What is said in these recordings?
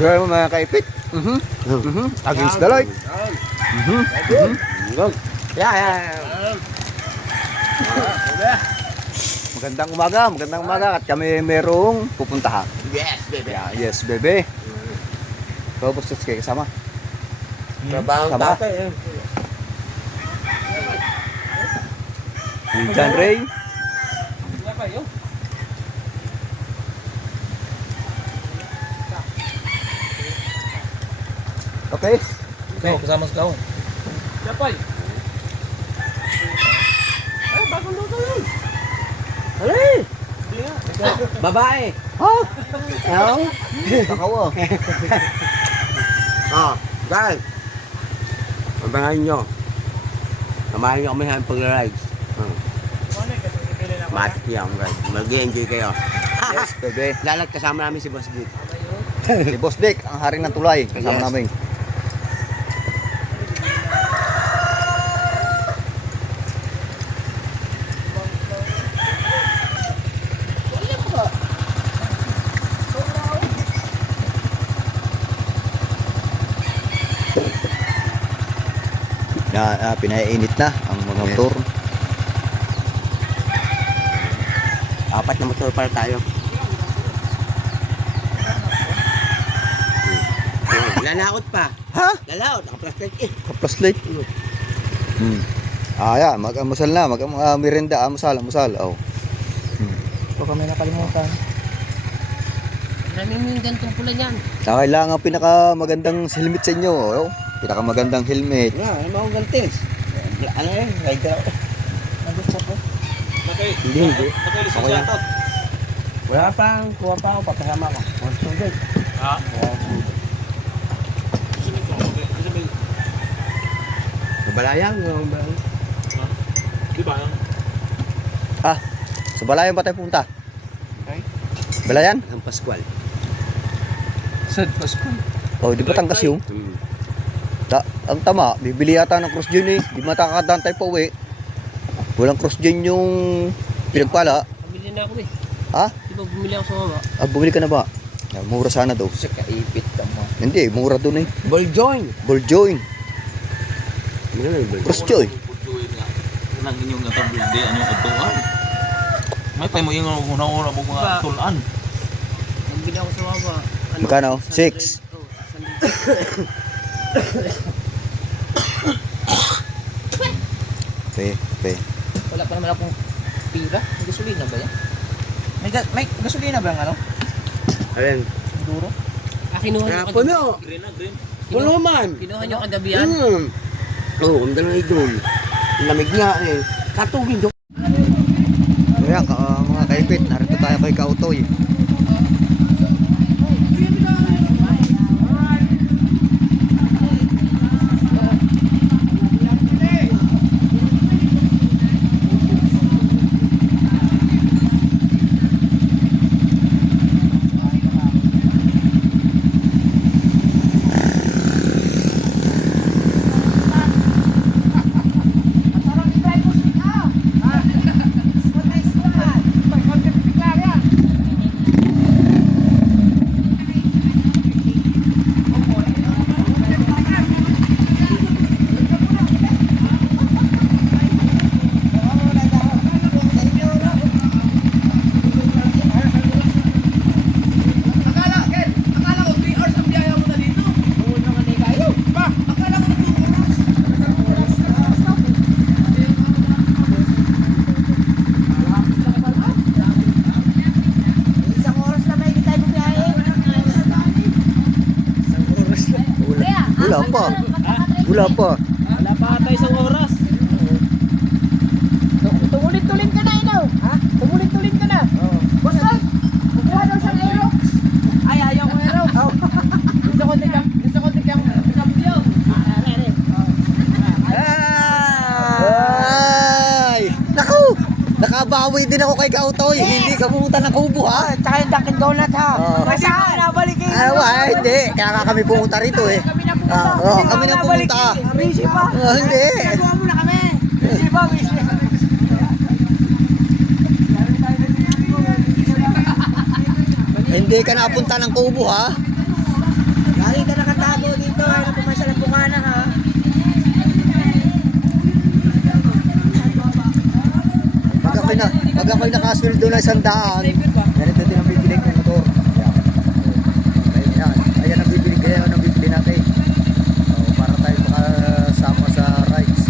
So mga kaipit. Against the light. Yeah. Magandang umaga at kami merong pupuntahan. Yes, baby. Yeah, yes, bebe. Ikaw basta kayo kasama. Trabaho Sama. tatay eh. John Ray. Okay. Ikaw, kasama sa kaon. Yapay. Ay, bagong luto yun. Alay! Babae. Oh, Ayaw? takaw. Guys. Mabangayin nyo. Samahan nyo kami sa pag-rides. Matik yan, guys. Mag-enjoy kayo. Yes, bebe. Lalat kasama namin si Boss Vic. Si Boss Dick, ang hari ng tulay. Kasama Yes. namin. Pinainit na ang mga motor. Apat na motor para tayo. Lalaot pa. Ha? Lalaot. Naka-plastic eh. Kaplas light. Yeah, mag-amusal na, merenda, amusal. Oh. Ito kami nakalimutan. Maraming yung gantong pula niyan. Kailangan pinakamagandang helmet sa inyo. Oh. Pinakamagandang helmet. Ano mo akong gantis? Ano eh? Rider ako. Nagusto ko. Hindi. Ako yan. Wala pa. Kuha pa ako. Papasama ko. Student. Ha? Balayang. Di ba? Sa Balayan ba tayo punta? Okay. Balayan? Ang Pascual. Sad Pascual. Oh, di ba tangkas yung? Ang tama, bibili yata ng cross gen eh. Di matakakadaan tayo pa uwi. Walang cross gen yung pinagpala. Bumili na ako eh. Ha? Di ba bumili ako sa mama? Bumili ka na ba? Mura sana daw. Sa kaipit ka mo. Hindi, mura doon eh. Ball join. Ball join. Cross join. Nang inyong natang bulde, anyong katuan. May tayo mo yung una-una mo mga tulan. Bumili ako sa mama. Magkano? 6. Oo, 600. Pe. Wala pa naman akong pira. May gasolina ba yan? May gasolina ba yung ano? Alin? Duro? Kinuha Kaya nyo puno. Green na green. Puno man. Kinuha nyo kagabi yan? Oo, ang dalawa idol. Lamig nga eh. Katugin doon. Ayan, mga kaipit, narito tayo kay Kautoy. Wala pa. Wala pa ata isang oras. Tumulit-tulin ka na, Ino. Ha? Tumulit-tulin ka na. Oo. Basta, kukuha daw siyang aerox. Ay, ayaw ko aerox. Gusto ko tigam cambio. Ay! Naku! Nakabawi din ako kay Kautoy. Hindi ka pumunta ng kubo ha. Tsaka yung Dunkin' Donut, ha? Kasi nabalik eh. Hindi. Kaya nga kami pumunta rito eh. Kami na pumunta. Kami na pumunta. Busy pa. Hindi. Nagawa muna kami. Busy pa, busy. Hindi ka napunta ng kubo ha. pag ako'y nakasweldo na 100, ganito din ang bibili kong motor. Ayan ang bibili, kaya ang bibili natin. So, para tayo makasama sa rides.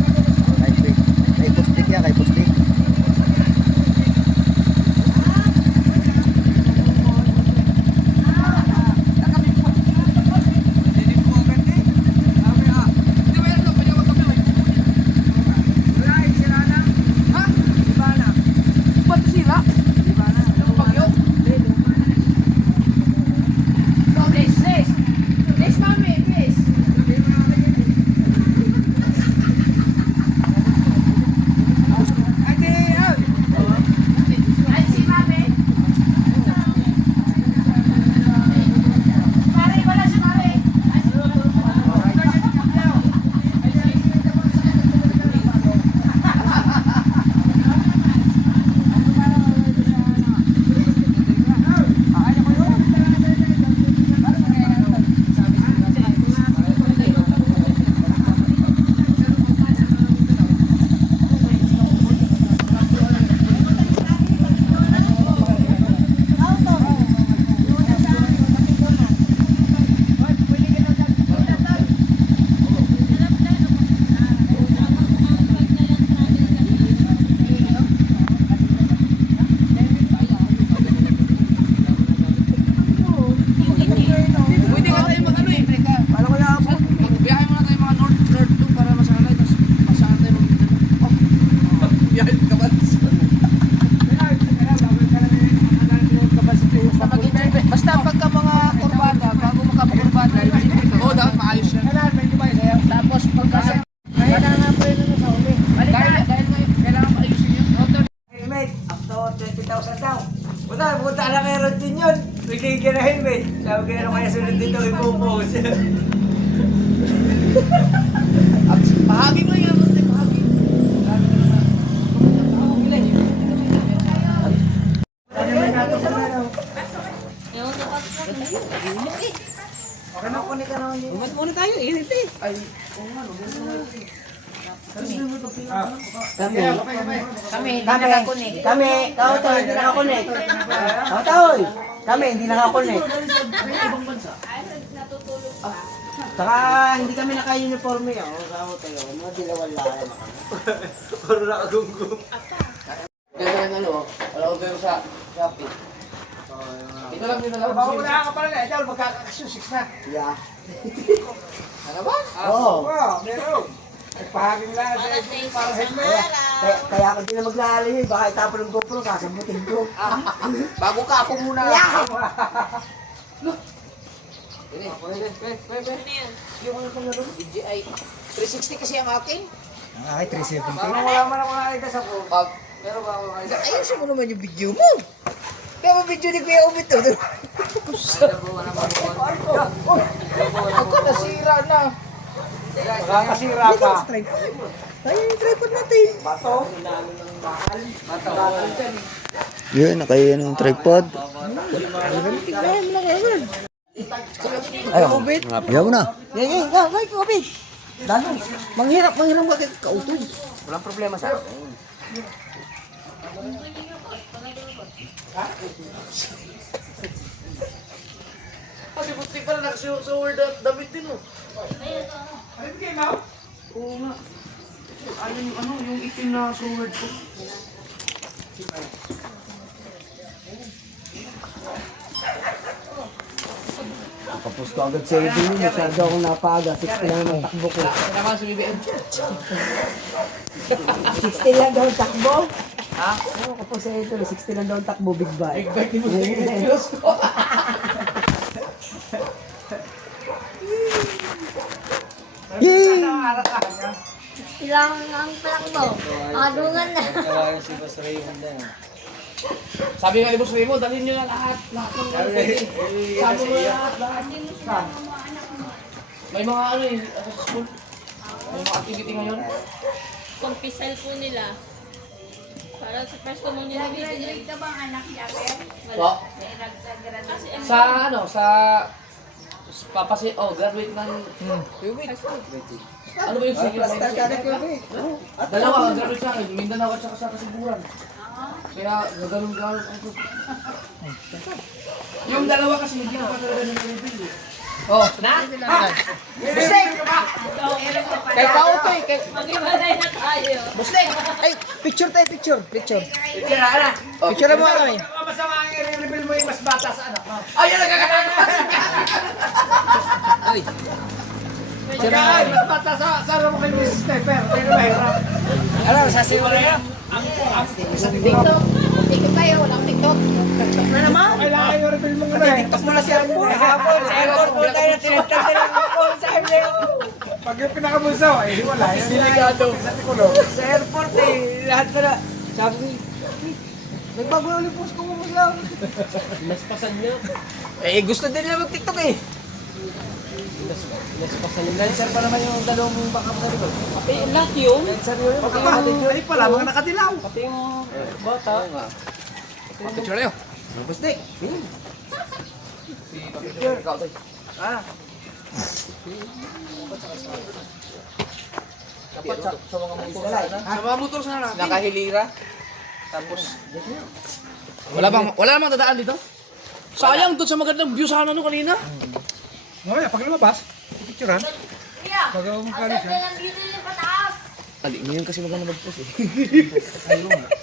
Kay Pustik yan, kay Pustik. Basta pagka mga kurbada, bago makakurbada, oo, dapat maayos yan. Tapos pagka kailangan nga pa yun sa uli. Kailangan maayusin yun. Helmet, up to 20,000 daw. Punta na meron din yun. Bigay ka na helmet. Sabi ko na kaya sunod dito, ipopost. Bahagi mo yan, bahagi. Umat muna tayo, init eh. Kami, hindi nakakonek. Saka hindi kami naka-uniforme yun. Kasama tayo, mga dilawal lang. Puro nakagunggong. Ganda ng ano, wala ko pero sa Shopee. Ito lang din lang. Baka mo nakakapala na, ito, magkakasusik na. Yeah. Ano ba? Oo. Meron. Nagpahaging lang sa ito para helmet. Kaya ako din na maglalagay, baka itapon ng GoPro, kasabutin ko. Bago ka ako muna. Yung ano kang laro, DJI 360 kasi ang akin. Ay, 370. Parang wala man ako nakita sa phone. Pero ba ako nakita? Ayusin mo naman yung video mo. Kaya mo video ni Kuya Umit to. Ako nasira na. Makakasira ka. Tayo yung tripod natin. Bato. Bato. Yun, nakaya ng tripod. Tignan mo lang ewan. Ayaw mo. Ayaw mo na. Yan, wait, Umit. Dano, manghirap ka kautod. Walang problema sa akin. Kasi buti pa na nakasuward at damit din mo. Alin kayo, ma'am? Oo nga. Ayun yung ano, yung itim na sword ko. Kapos ko agad sa ito yun. Masyado akong napaga. 60 lang ang takbo ko. Naman sa BBM. 60 lang daw ang takbo? Ha? Oo, kapos sa ito. 60 lang daw ang takbo. Big bike. Big bike ni mo sa Diyos ko. Ilang ang plakbo. Adungan na. Sabi nga ni Boss Remo, dalhin nyo na lahat. Lahat ng mga pwede. Sabi mo lahat. May mga ano eh, sa school. May mga activity ngayon. Kumpisal po nila. Para sa first communion. Nag-graduate ka bang anak niya? Po? Sa ano, sa papasi, graduate ng ano ba yung senior high school? Dalawa, graduate sa akin. Mindanao at saka sa Kasiburan. Kaya gagalong-galong ako. Yung dalawa kasi hindi pa talaga ng reveal eh. Oh, na? Bustek! Kay Kauto eh. Mag-iwalay na tayo. Bustek! Ay, picture tayo, picture. Picture. Picture mo kami. Masama ang i-reveal mo yung mas bata sa anak mo. Ay, yan nagkakatawa. Ay, mas bata sa mo kay Mrs. Sniper. Pero mahirap. Ano, sasiwala niya? TikTok. TikTok tayo, walang TikTok. Na naman? Kailangan yung reveal mo nga. TikTok mo na si Arpo. Hapon, sa airport po tayo tinitagdalan ako sa airport. Pag yung pinakabunso, eh, wala. Delikado. Sa airport eh, lahat na. Sabi, nagbago na ulit post ko mo lang. Naspasan niya. Eh, gusto din niya mag-TikTok eh. Naspasan niya. Lancer pa naman yung dalawang backup na rin. Eh, lahat yun. Lancer yun. Ay pala, mga nakadilaw. Pati yung bata. Picture na yun. Bustek. Picture. Ikaw tayo. Dapat sa mga motor sana. Sa mga motor sana natin. Nakahilira. Tapos. Wala namang dadaan dito? Sayang doon sa magandang view sana nung kanina. Mamaya, pag lumabas, picturean. Pag umukali siya. Ali, ngayon kasi maganda mag-post eh.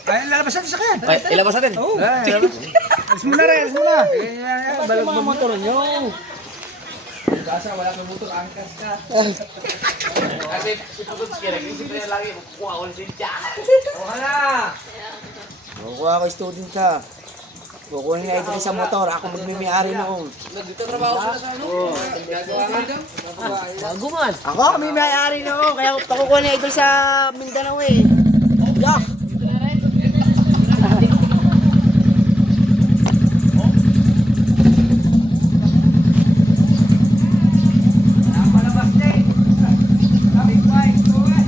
Ay, lalabas natin sa kyan. Ay, ilabas natin. Oo. Alis mo na rin, alis mo na. Balik mga motor nyo. Kasa wala kang motor, angkas ka. Kasi pagod siya, nag-isip na lagi, kukuha ko si Jack. Kuha na. Kukuha ko student ka. Kukuha niya ito sa motor. Ako magmimiyari noon. Nagdito trabaho sila sa ano? Gagawa nga dyan. Baguman. Ako, magmimiyari noon. Kaya pakukuha niya ito sa Mindanao eh. Yak! Napalabas na eh. Big bike, kuha.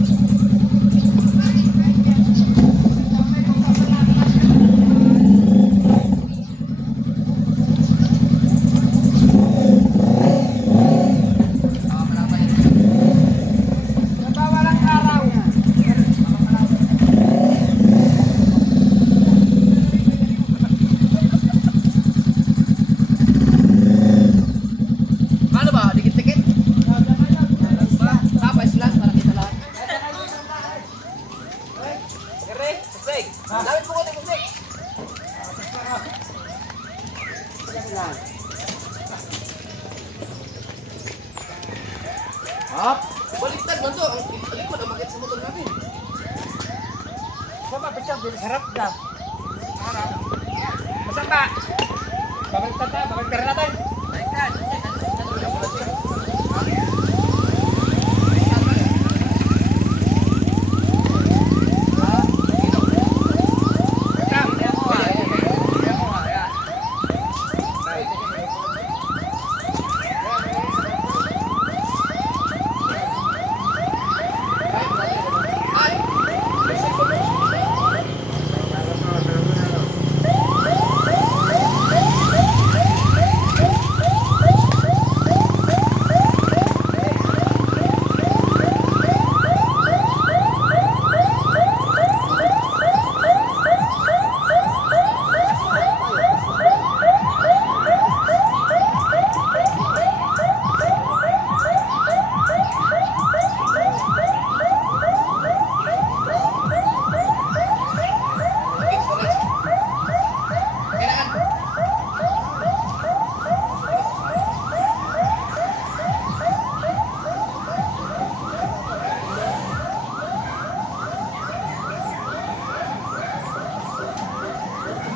Nabawalang araw. Ano ba? Dikit-dikit? Tapos lang, para kita lahat. Kusek! Dawit po ko tayo, Kusek! Hop! Baliktad man to. Ang likod ang makit sa motor namin. Sama, picture, din sarap ka. Masang ba? Babalik tata, babalik pera natin.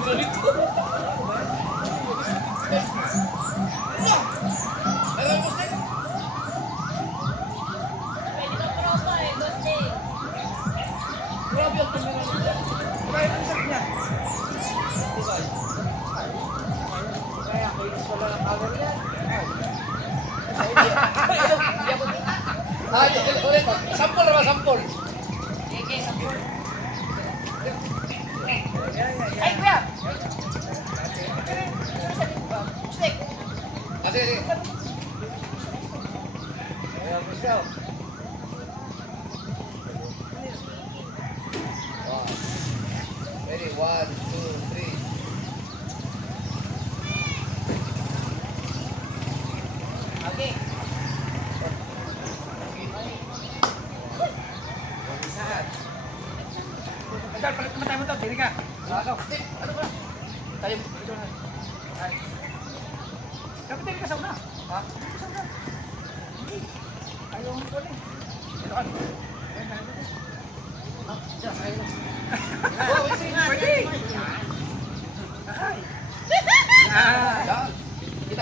Ulit. Sampol na ba? Sampol. Ay, kuya! Sige. Ready, 1, Kita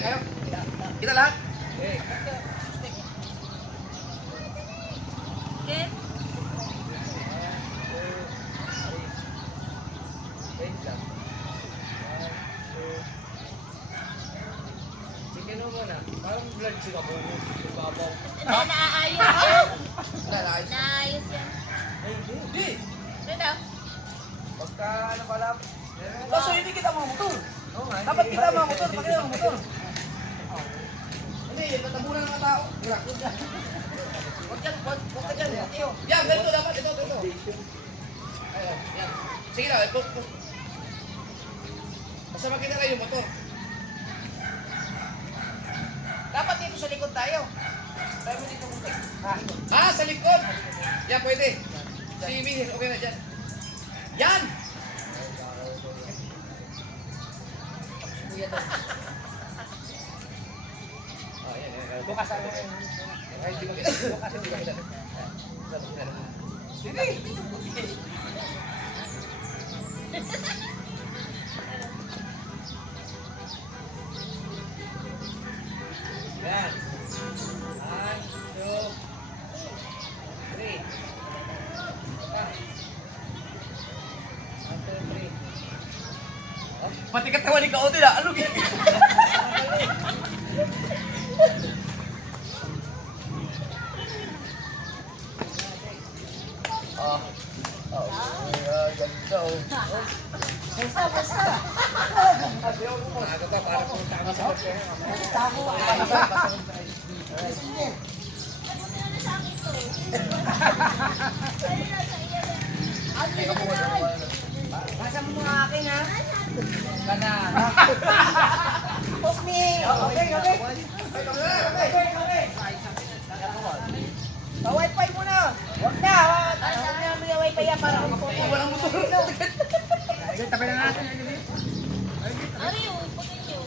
kayo. Kita lahat. Ken? Hindi, naaayos. Naayos yan. Hindi. Ano daw? Pagka ano pala, Kaso hindi kita mga motor. Dapat kita mga motor. Pag kita mga motor. Hindi, tatabunan ng mga tao. Huwag ka dyan. Yan, ganito dapat. Ito. Ayun, yan. Sige na, basta makita kayo yung motor. Dapat dito sa likod tayo. Tayo mo dito muna. Sa likod. Yan, pwede. Si Mihir, okay na dyan. Yan! Bukas ako. Hindi makita. Bukas hindi makita. Hindi. Yan. 1, 2, 3. Pati katawan ni Kaote na. Ano gini? Basa mo mga akin ha. Kana. Posmi. Okay. Pa-wifi mo na. Huwag na. Huwag na may wifi yan para kung photo. Walang motor. tabi na natin. Ano yun? Putin yun.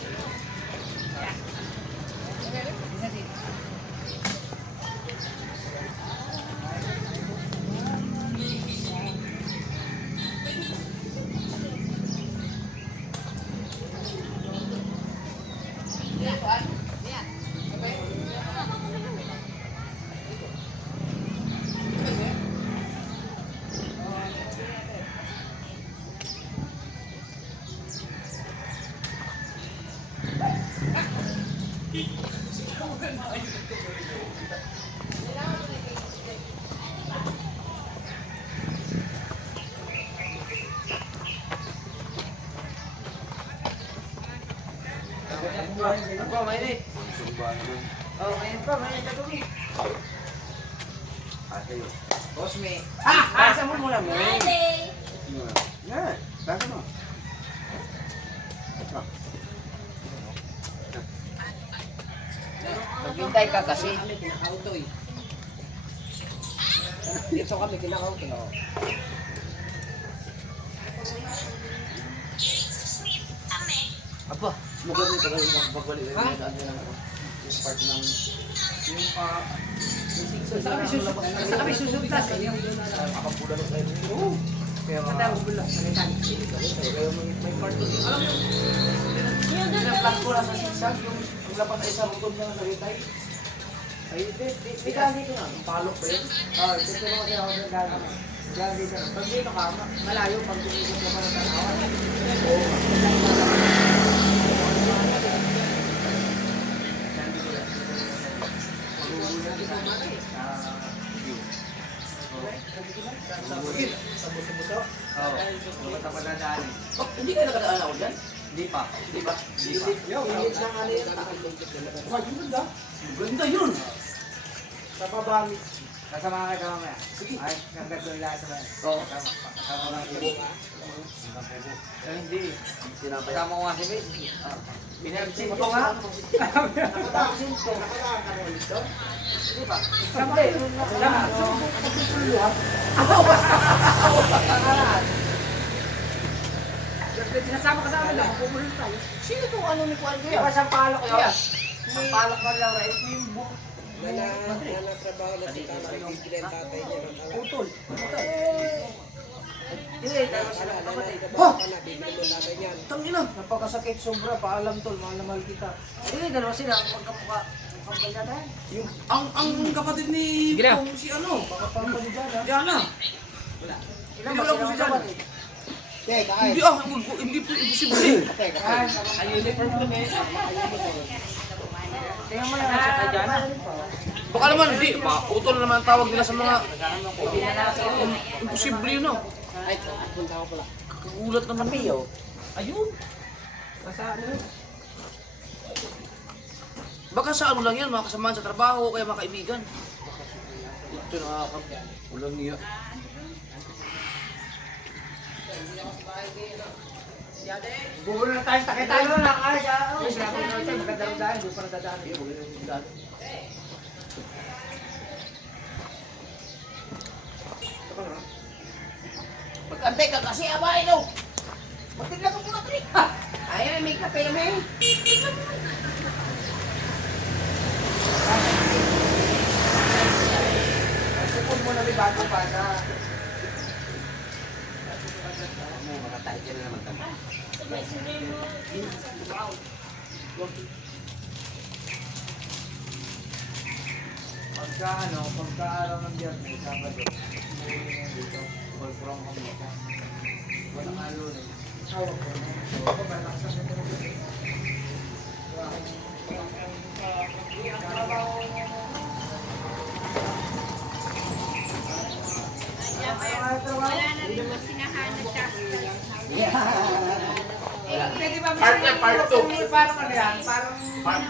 Ako, mainit. Oh, mainit pa, mainit na tubig. Posme. Basa mo muna mo. Friday! Yan, basa mo. Maghintay ka kasi. Kinakauto eh. Dito kami kinakauto. Apa? Sumugat nito kasi magbabalik na yung yung part ng Sa kami susuntas. makapulan ng kayo. Oo. Kaya mga kaya may part doon. Alam mo, Yung pinaplan ko gagawin lang sa sigsag, yung lapat ay sa rutong na nakitay. Ay, di ka dito na. Yung palok ba yun? Dito naman kaya ako ng gano'n. Diyan dito na. Pag dito ka, malayo pag tumigil ka pa ng tanawan. Oo. Oh, hindi ka nakadaan ako dyan? Hindi pa. Di ba? Init ng ano yan. Ganda. Ganda yun. Sa pabami. Kasama ka mamaya. Sige. Ay, hanggang doon lahat sa mga. Oo. Kasama ng ibo. Hindi. Kasama ko nga si Miss. Pinapsin ko nga. Nakatapsin ko. Nakatapsin ka rin dito. Di ba? Sabi. Sinasama ka sa amin lang. Pumunod tayo. Sino itong ano ni Juan Kaya sa palo kayo. Palak man lang, right? Yung buhok. Nanatrabaho na si Tama, bibigyan ang tatay niya ng alam. Putol. Hindi, tapos sila kapatid. Nanatrabaho ka na, bibigyan mo ang tatay niya. Tangina, napakasakit sobra, paalam tol, mahal na mahal kita. Eh, dalawa sila, ang magkamukha. Ang pagkata. Ang kapatid ni Pong si ano? Kapapampa ni Jana. Diana. Ilan ba sila ang kapatid? Hindi hindi po imposible. Ay, uniform ko na tingnan mo lang sa Jana. Baka naman hindi, utol naman ang tawag nila sa mga imposible yun oh. Ay, punta ko pala. Kagulat naman niyo. Ayun. Baka sa ano lang yan, mga kasamahan sa trabaho, kaya mga kaibigan. Ito nakakapulang niya. Bubulo na tayo, takitalo na ay siya. Yes, sinabi ko tayo, magdadaan, di pa nadadaan. Magkantay ka kasi, abay no. Magtigla ko muna, Tri. Ay, may kape naman. Sipon mo na may bago pa sa... Pagka-araw ng biyernes, Sabado, umuwi ngayon dito, call from home dito. Walang halo na. Hawak ko na. So, malakas ang ito. Wala na rin mas sinahanap siya. Pwede ba Part 1, part 2. Parang ano yan? Parang... Part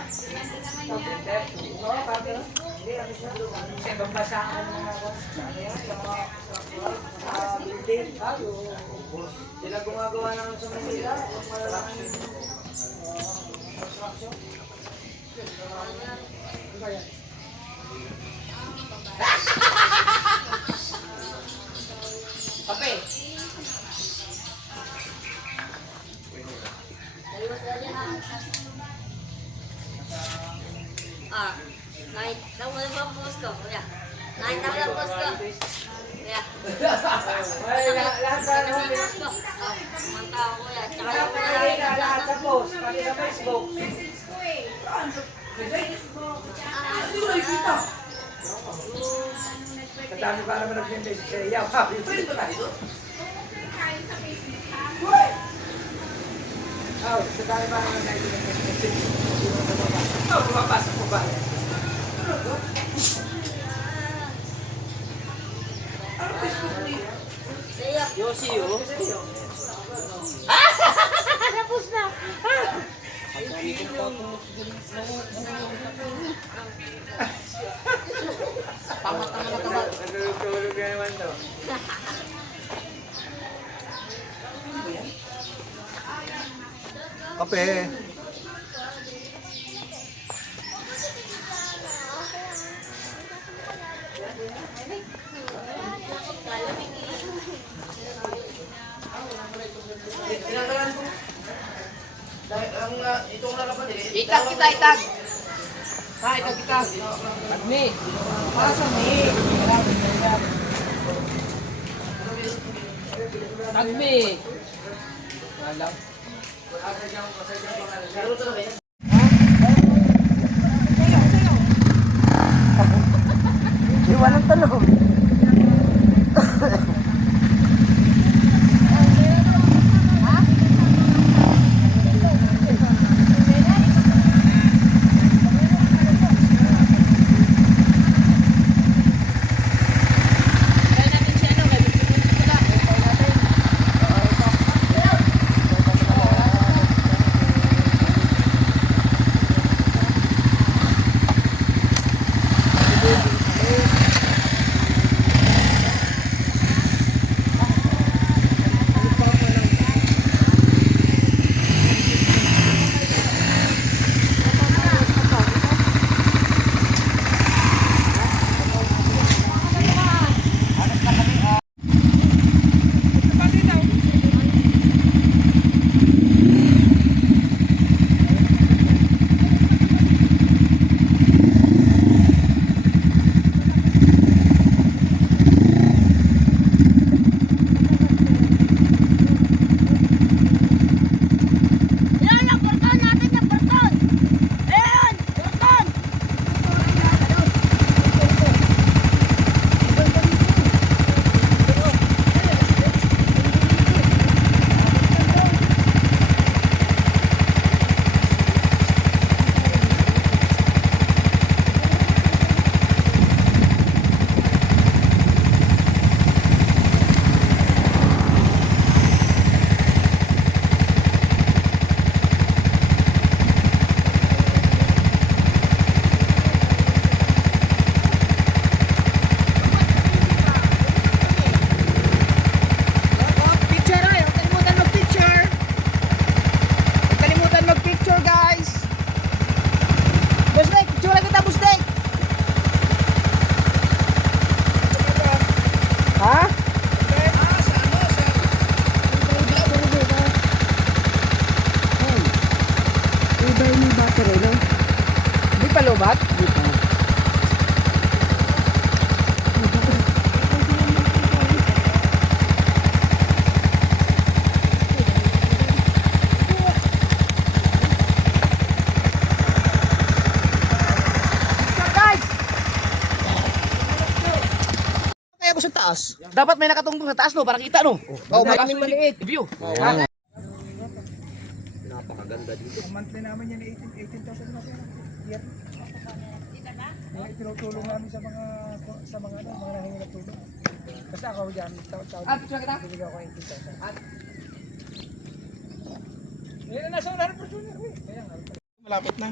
Oo, parang... Hindi, ano siya? Kasi babasaan mo na ako. Ano yan? Sa building. Sila gumagawa ng sa Manila. Yung malalaking construction. Ano ba yan? Kape. Naik, tahu apa bos kau? Ya. Naik tahu apa bos kau? Ya. Ay, lahat ba naman? Mantap aku ya. Lahat sa post, pati sa Facebook. Kadami pa naman nag-message sa iyo. Friend ba tayo? Oh, kadami pa naman nag-message. Oh, bumapasok mo ba? Yosi, oh. Tapos na. Nagulog-tulog na naman to. Kape. Tinatalan ko. Dahil ang itong lalaban nila. Itag kita, itag. Ha, itag kita. Agni. Para sa may. Agni. Pero talaga yan. Iwan ang tanong. yung battery, no? Hindi pa lobat? Hindi pa. Kaya ko sa taas. Dapat may nakatungtong sa taas, no? Para kita, no? Oo, maraming maliit. View. Ang monthly namin yan 18,000 na siya. Year. Mga tinutulong namin sa mga nahingi na tulong. Kasi ako dyan, taon-taon. Picture kita? Binigyan ko 18,000. Yan na nasa 100% eh. Kaya nga. Malapit na.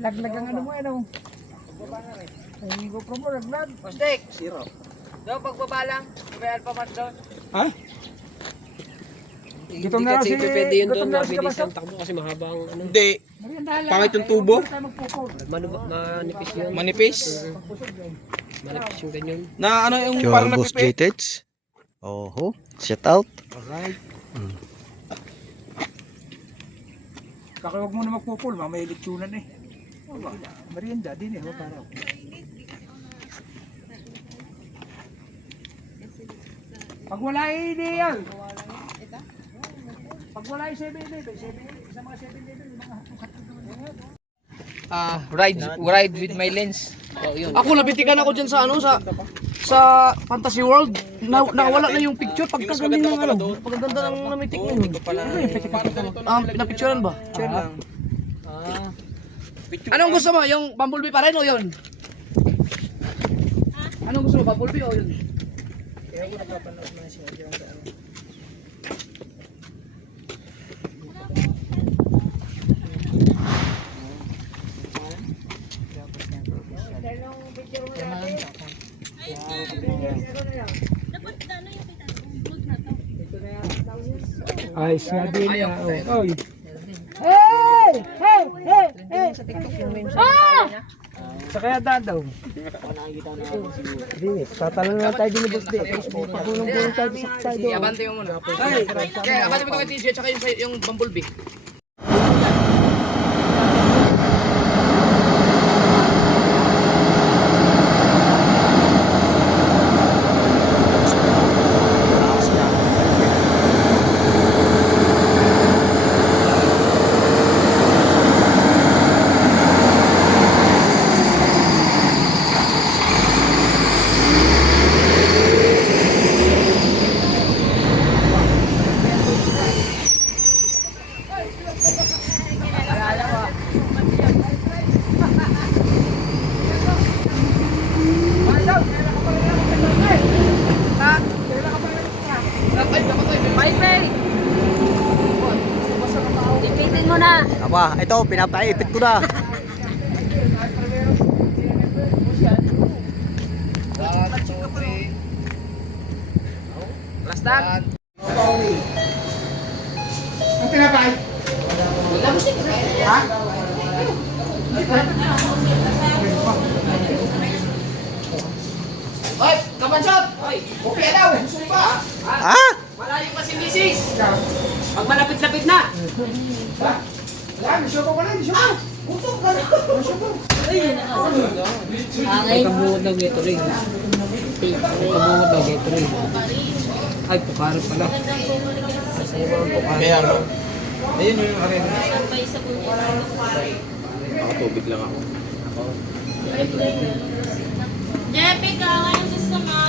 Laglag ang ano mo, ano? Ang GoPro mo, laglag. Pastek. Zero. Daw pagbaba lang. May alpamat doon. Ha? Gutom na Kasi si... pwede yun doon. gutom na si Mabilis Kabasok. ang takbo kasi mahaba ang ano. Hindi. Pangit yung tubo? Manipis yun. Manipis? Manipis yung ganyan. Na ano yung Yo, parang Boss napipi? JTEDs. Oho, shout out. Kaka huwag mo na magpupul, mamaya litsunan eh. Merienda din eh, para. Pag wala ideal. Pag wala yung 7-Eleven, sa mga 7-Eleven, yung mga Ride with my lens. Oh, yun. Ako nabitikan ako dyan sa ano sa Fantasy World. Nakawala na yung picture pagka ganyan ng ano. Pagkaganda ng namitik yun. Napicturean ba? Picture lang. Anong gusto mo? Yung Bumblebee pa rin o yun? Anong gusto mo? Bumblebee o yun? Dapat ano yung kita? Huwag na to. ayos nga din niya. Oy. Sa kaya daw. Hindi, tatalan na tayo din ni Boss D. Pagulong-gulong tayo sa tayo. Abante mo muna. Kaya abante mo ito kay TJ tsaka yung Bumblebee. Ipitin mo na. Aba, ito, pinapaipit ko na. Plastak. Ang tinapay? Ha? Hoy, kabansot! Hoy, okay daw. Gusto ba? Ah! Malayo pa si Mrs. Pag malapit-lapit na. Yan, syoko ko na, syoko. Utok ka na. Ay, kabuhod ng Gatorade. Ay, kabuhod ng Gatorade. Ay, pukarap pala. Kaya no. Ayun yung arena. Sabay sa bunyi. Nakatubig lang ako. Jeppy ka, ngayon gusto mo?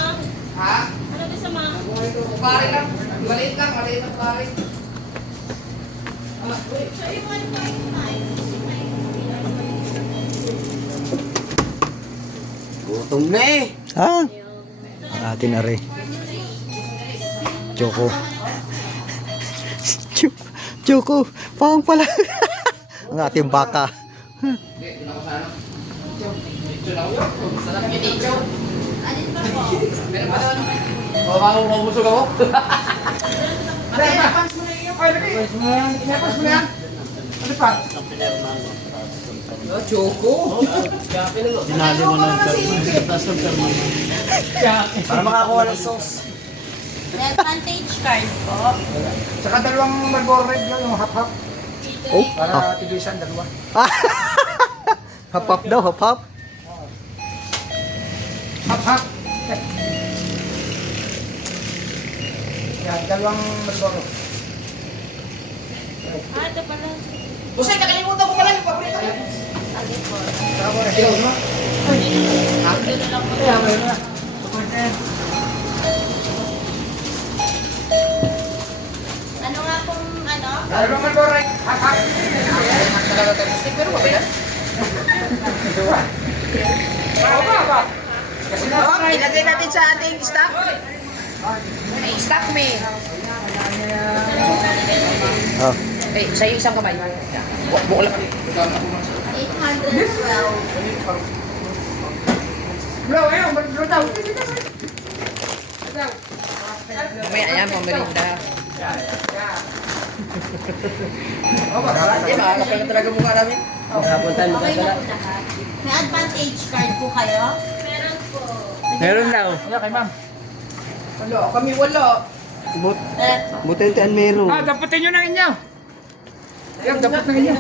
Ha? Ano gusto mo? Pare lang. Maliit lang pare. Gutom na eh. Ha? Ang atin na rin. Choco. Choco, pang pala. Ang ating baka. Sarap yun dito. Meron pa doon. Mabusog ako. Pans mo na yun. Ay, lagi. Pans mo na yan. Ano pa? Choco. Para makakuha ng sauce. May advantage card po. Saka dalawang Marlboro Red lang, yung hap-hap. Oh, Para tigisan, dalawa. hap-hap daw, hap-hap. Hap-hap. Yan, dalawang Marlboro. Ito pala. Busay, nakalimutan ko pala yung paborito. Ito na lang po. Ano nga pong ano? Dalawang Marlboro, hap-hap. Pero ba yan? Hap-hap. Kasi na, Ilagay natin sa ating stock. May stock, may. Oh. Eh, sa'yo isang kamay. Bukol lang. 812. blow, ayun, blow daw. Mamaya, ayan, pamerinda. Di ba? Kapal na talaga mukha namin. Okay na po lahat. May advantage card po kayo? Meron po. Meron daw. Wala kay ma'am. Wala, kami wala. Butintian meron. Dapatin nyo ng inyo. Yan, dapat ng inyo.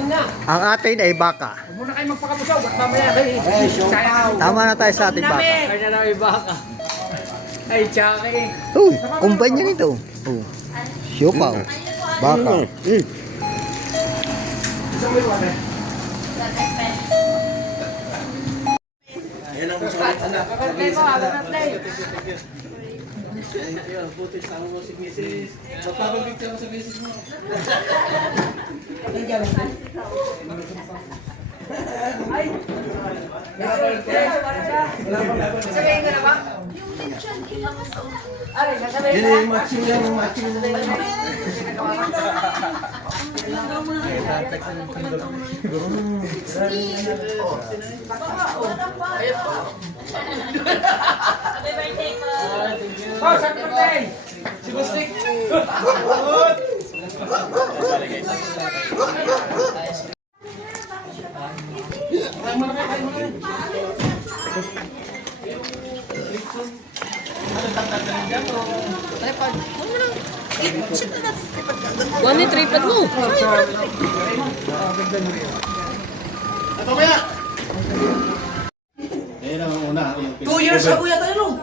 Ang atin ay baka. Huwag muna kayo magpakabusaw. Ba't mamaya kayo? Tama na tayo sa ating baka. Kanya na may baka. Ay, tsaki. Uy, kumpanya nito. Oh. Siopaw. Baka. Sasabihin ka na ba? Ay, sasabihin ka na? Happy birthday po. Oh, sa kapatay. Si Bustik. Wala tripod mo. Ayun ang una. 2 years ago yata yun, oh.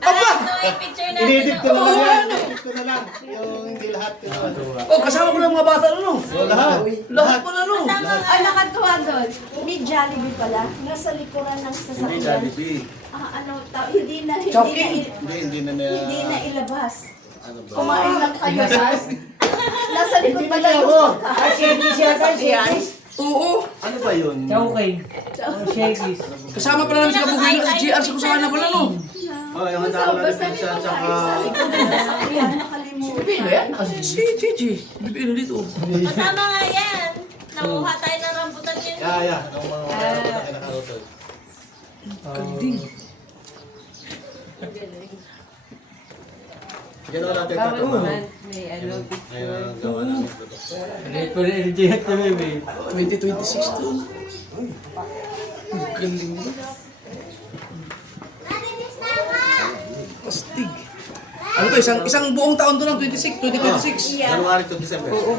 Aba! Ito yung picture natin. Inedit ko na lang yan. Inedit ko na lang. Yung hindi lahat. Oh, kasama ko ng mga bata na, no? Lahat. Lahat pa na, no? Ang nakatuwa doon, may Jollibee pala, nasa likuran ng sasakyan. Hindi na ilabas. Kumain lang kayo. Nasa likod pala yung Oo. Ano ba yun? Chowking. Shakies. Kasama pala namin si Kabugino sa GR sa Kusana pala, no? Oh, yung handa ko na rin pinsa at saka... Ayan, nakalimutan. Bibino yan? Si Gigi. Bibino dito. Kasama nga yan. Nakuha tayo ng rambutan yan. Yeah. Ang mga kinakarotol. Kanding. Gano'n natin ito. Ayun, gawa natin ito. Hindi pa rin i-reject na baby. 2026 to. Ang galing mo. Astig. Ano to, isang buong taon to lang, 2026. January to December. Oo.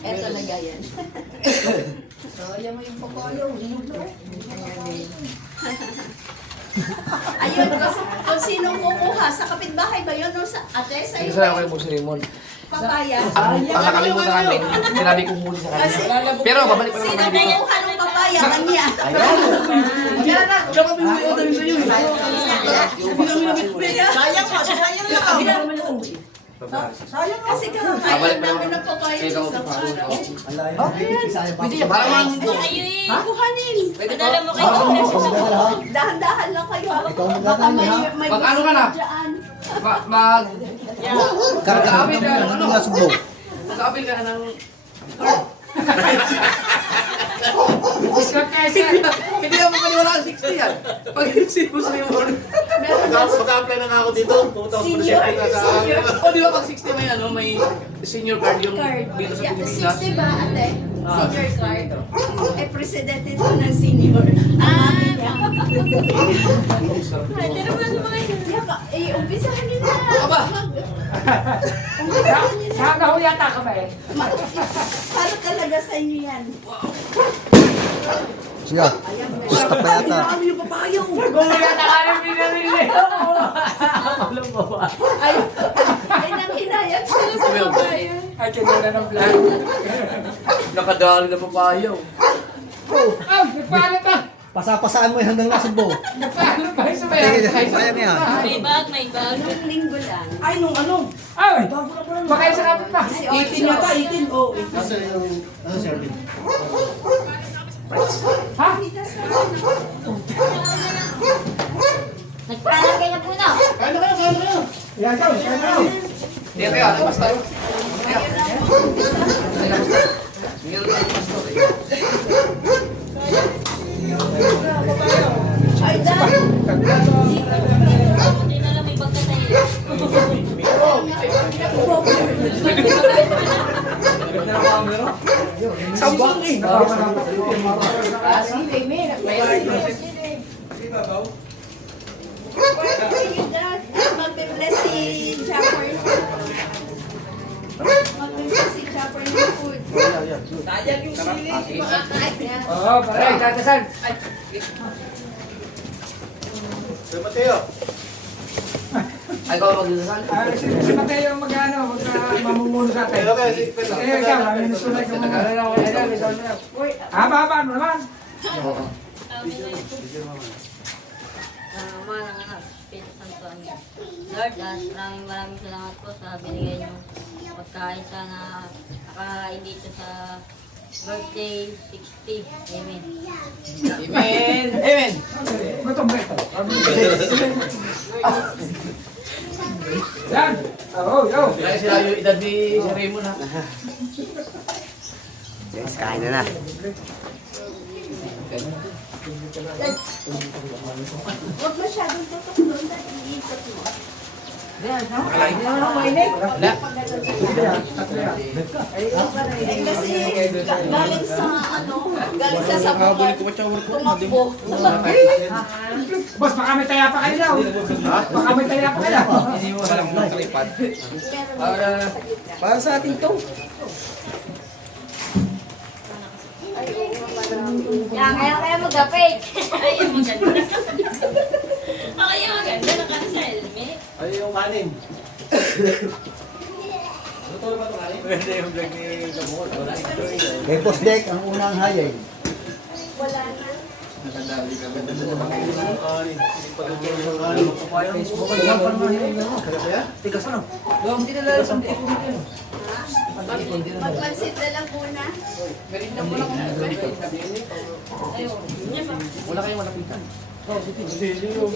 Eto na ganyan. So, ayan mo yung pokoyo. Ayun, kung sinong kukuha, sa kapitbahay ba yun? O sa ate, sa iyo? Isa ako kay Boss Raymond. Papaya. Ang nakalimutan namin, sinabi ko muna sa kanya. Pero babalik pa Sino naman na dito. yung kanong papaya? Kanya. Yan na, wala kami may order sa iyo. Sayang mo, sayang lang. Kasi kakakain namin ng papaya sa araw. Pwede yan, para man. Ayun. Kuhanin. Padala mo kayo. Dahan-dahan lang kayo. Baka may Pag ano ka na? dyan. Mag... Karagapit ka ng ano? Subo. Mag-apil ka ng... Hindi ako mapaniwala ang 60 yan. Pag si Boss Raymond. Mag-apply na nga ako dito. 2,000% ka sa... O di ba pag 60 may ano, may senior card yung Card. dito sa Yeah, Pilipinas. 60 ba, ate? Senior card. Eh, presidente ito ng senior. Ay, niya. Ay, tira mo na sa mga yun. Eh, umpisahan nila. Aba! Umpisahan nila. Nakakahu yata ka ba eh? Para talaga sa inyo yan. Siya, gusto pa yata. Gumulata ka ng pinarili. Ay, nanghinayang sila sa babayan. Ay, kinuna ng vlog. Nakadali na papayaw. Ay, nagpaalam pa! Pasapasaan mo hanggang nasa buo. Nagpaalam pa yung sumayaw. Sayang yan. May bag, may bag. Nung linggo lang. Ay, nung ano? Ay! Baka yung sa kapit pa. 18 yata, 18. Oh, Ha? Nagpalagay na po na. Yan ka, yan ka. Hindi kayo, ano basta? Ay, dahil. Hindi na lang may pagkatayo. Sabang eh. Magbe-bless si Chopper. Magbe-bless si Chopper ng food. Tayag yung sili. Oo, pare, tatasan. Ay, ikaw magdasal. Si Mateo ang mag-ano, mamumuno sa atin. Mateo, ikaw, may nusulay ka muna. Haba-haba mo naman. Mga anak, Espiritu Santo, Amen. Lord, maraming salamat po sa binigay niyong pagkain sana nakakain dito sa birthday 60. Amen. Amen. Amen. Gutom ba ito? Yan. Oo, yo. Kaya sila yung edad ni Sir Raymond ha. Yes, kain na na. Huwag masyadong tutok doon dahil iikot mo. Eh, kasi galing sa ano, galing sa sabukot, tumakbo. Boss, baka may taya pa kayo daw. Baka may taya pa kayo. Para sa atin to. Kaya mag-fake. Ay, maganda. Kaya maganda, naka-sa helmet. Ay, yung kanin. Kay Boss Dek, ang unang hayay. Wala na. Magpansit na lang muna. Wala kayong malapitan. Ito.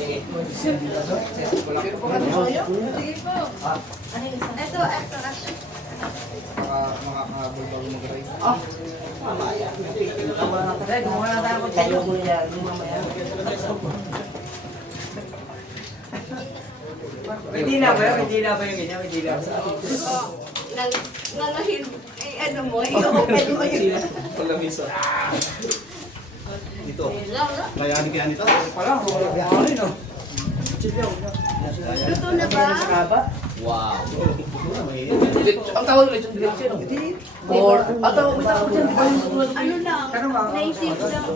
Hindi na ba yung ganyan? Hindi na. Nangahil, ay ano mo, i-open mo yun. Luto na ba? Ang tawag ulit yung direksyon. Or, ang tawag mo tawag dyan. Ano lang, native lang.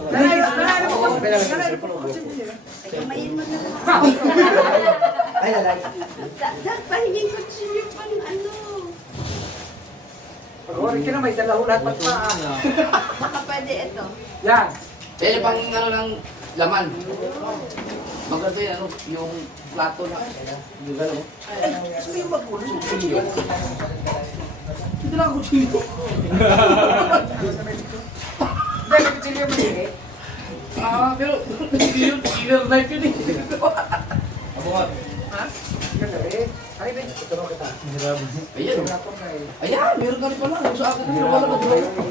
Kamayin mo na lang. Pahingin ko siya pang ano. Pag-ori ka na, may dalaho lahat magpaan. Baka pwede ito. Yan. Yan yung pang ano ng laman. Maganda yun, ano, yung plato na. Yung gano'n. Gusto yung magkulo. Hindi lang ako chilo. Hindi, nagkachili mo din eh. Pero, hindi yung killer knife yun eh. Ganda eh. Ay, Ben. Ayan, ayan, meron ka rin pala. Yung sa akin, wala ka dito.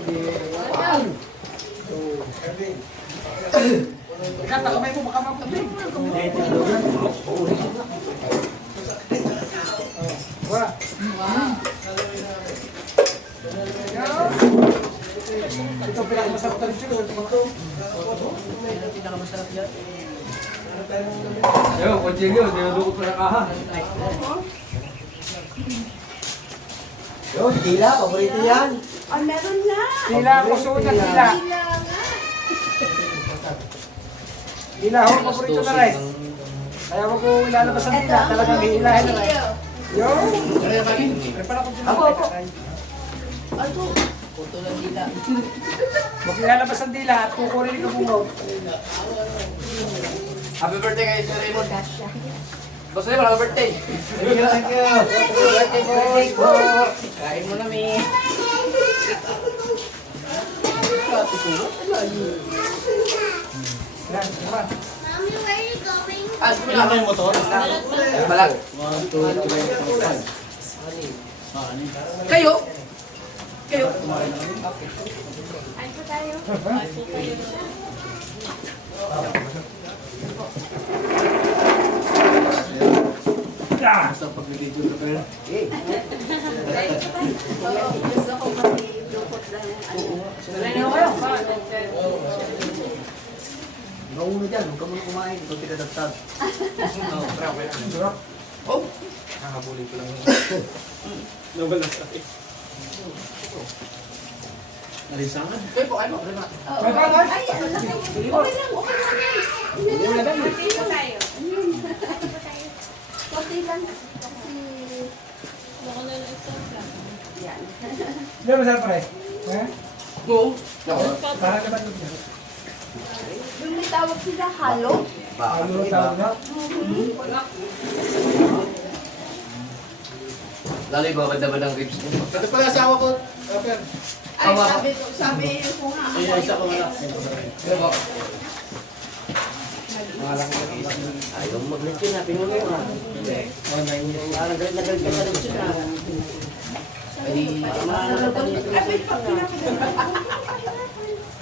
Ayan. Kata, kamay mo, baka maputin. Wala. masarap na rin sila. Pinakamasarap yan. Yo, konjilyo, dinudukot pa na kaha. Yo, tila, paborito yan. Ah, meron na. Tila, puso na tila. Tila nga. Tila, ho, paborito na rin. Kaya wag ko ilalabas ang tila, talagang hihilahin na rin. Yo! Ako. Ano? Puto ng dila. Wag ilalabas ang tila at kukunin ko bungaw. Happy birthday kayo, Sir Raymond. Boss Raymond, happy birthday. Thank you. Happy birthday po. Kain mo na, Mi. Yan, naman. Ah, sumila kayo mo to? Balag. Kayo? Kayo? Basta pag nag-video ka pero. Gusto ko mag-lukot lang. Sanay na kayo. Mauna dyan, huwag ka muna kumain. Ito pinadagtag. Oh! Nakabuli ko lang yun. Nawala sa akin. Nalisangan. Kayo po, ano? Rema. Ay, ano lang. Okay lang, okay lang. Hindi na lang. Pati pa tayo. Pati lang. Kasi... Yan. Hindi ba masarap pare? Eh? Oo. Ako. Para ka ba ito? Yung may tawag sila halo. Ano tawag na? Lalo yung babad naman ng ribs mo. Ito pala asawa ko. Okay. Ay, sabi ko nga. Isa ko na. Ano ba? Ayaw mag-let yun ha, pinuno yun ha. Hindi. Parang galit na galit ka sa ribs yun ha. Ay,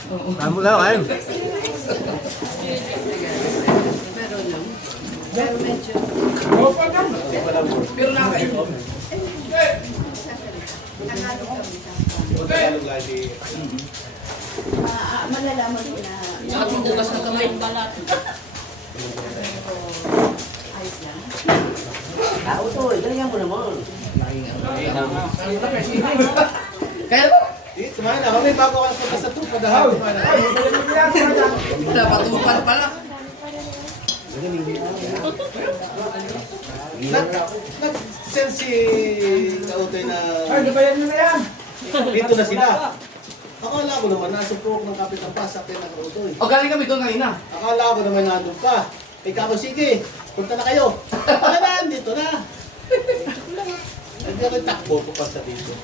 Tamo lang kayo. Pero medyo... pero na kayo. Nanalo kami. Malalaman mo na... Saka bukas na kamay yung balat. Ayos lang. Tao to, ganyan mo naman. Kaya mo? Tumahan na. May bago ka sa sa tupa dahaw. Napatupan pala. Nag-sense si Kautoy na Ay, nabayan nyo na yan. dito na sila. Akala ko naman nasa proof ng kapit ng pasak kay Kautoy. O galing kami doon kanina. Akala ko naman nandun ka. Ikaw, sige, punta na kayo. Wala na, dito na. Hindi ako takbo pupunta dito.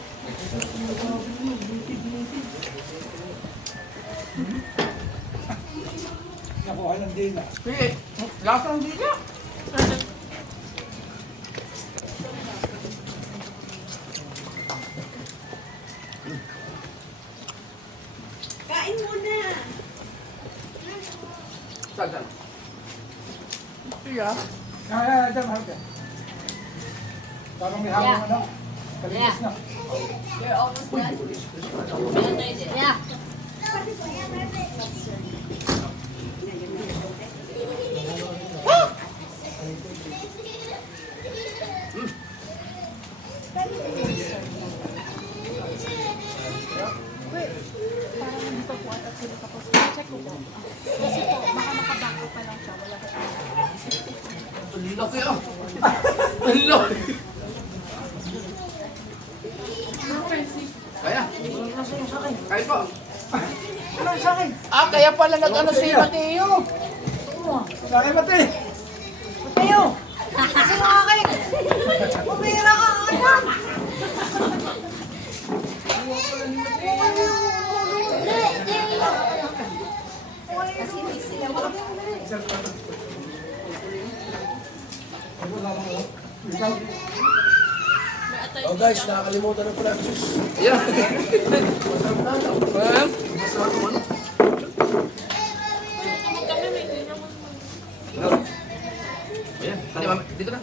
Nakuha ng dila. Eh, lasang dila. Kain muna. Sagan. Iya. Ay, dyan, mahal ka. Parang may hawak ano. Kalinis na. You're almost done. Yeah. Ang laki ah. Ang laki. Kaya? Kaya po. Ano sa akin? Ah, kaya pala nag-ano si Mateo. Sa akin, Mati. Mateo! Kasi mga kayo. Pumira ka, anak! Kasi hindi sila Oh guys, nakakalimutan ng pala. Ayan. Ayan. Tadi, mami. Dito na.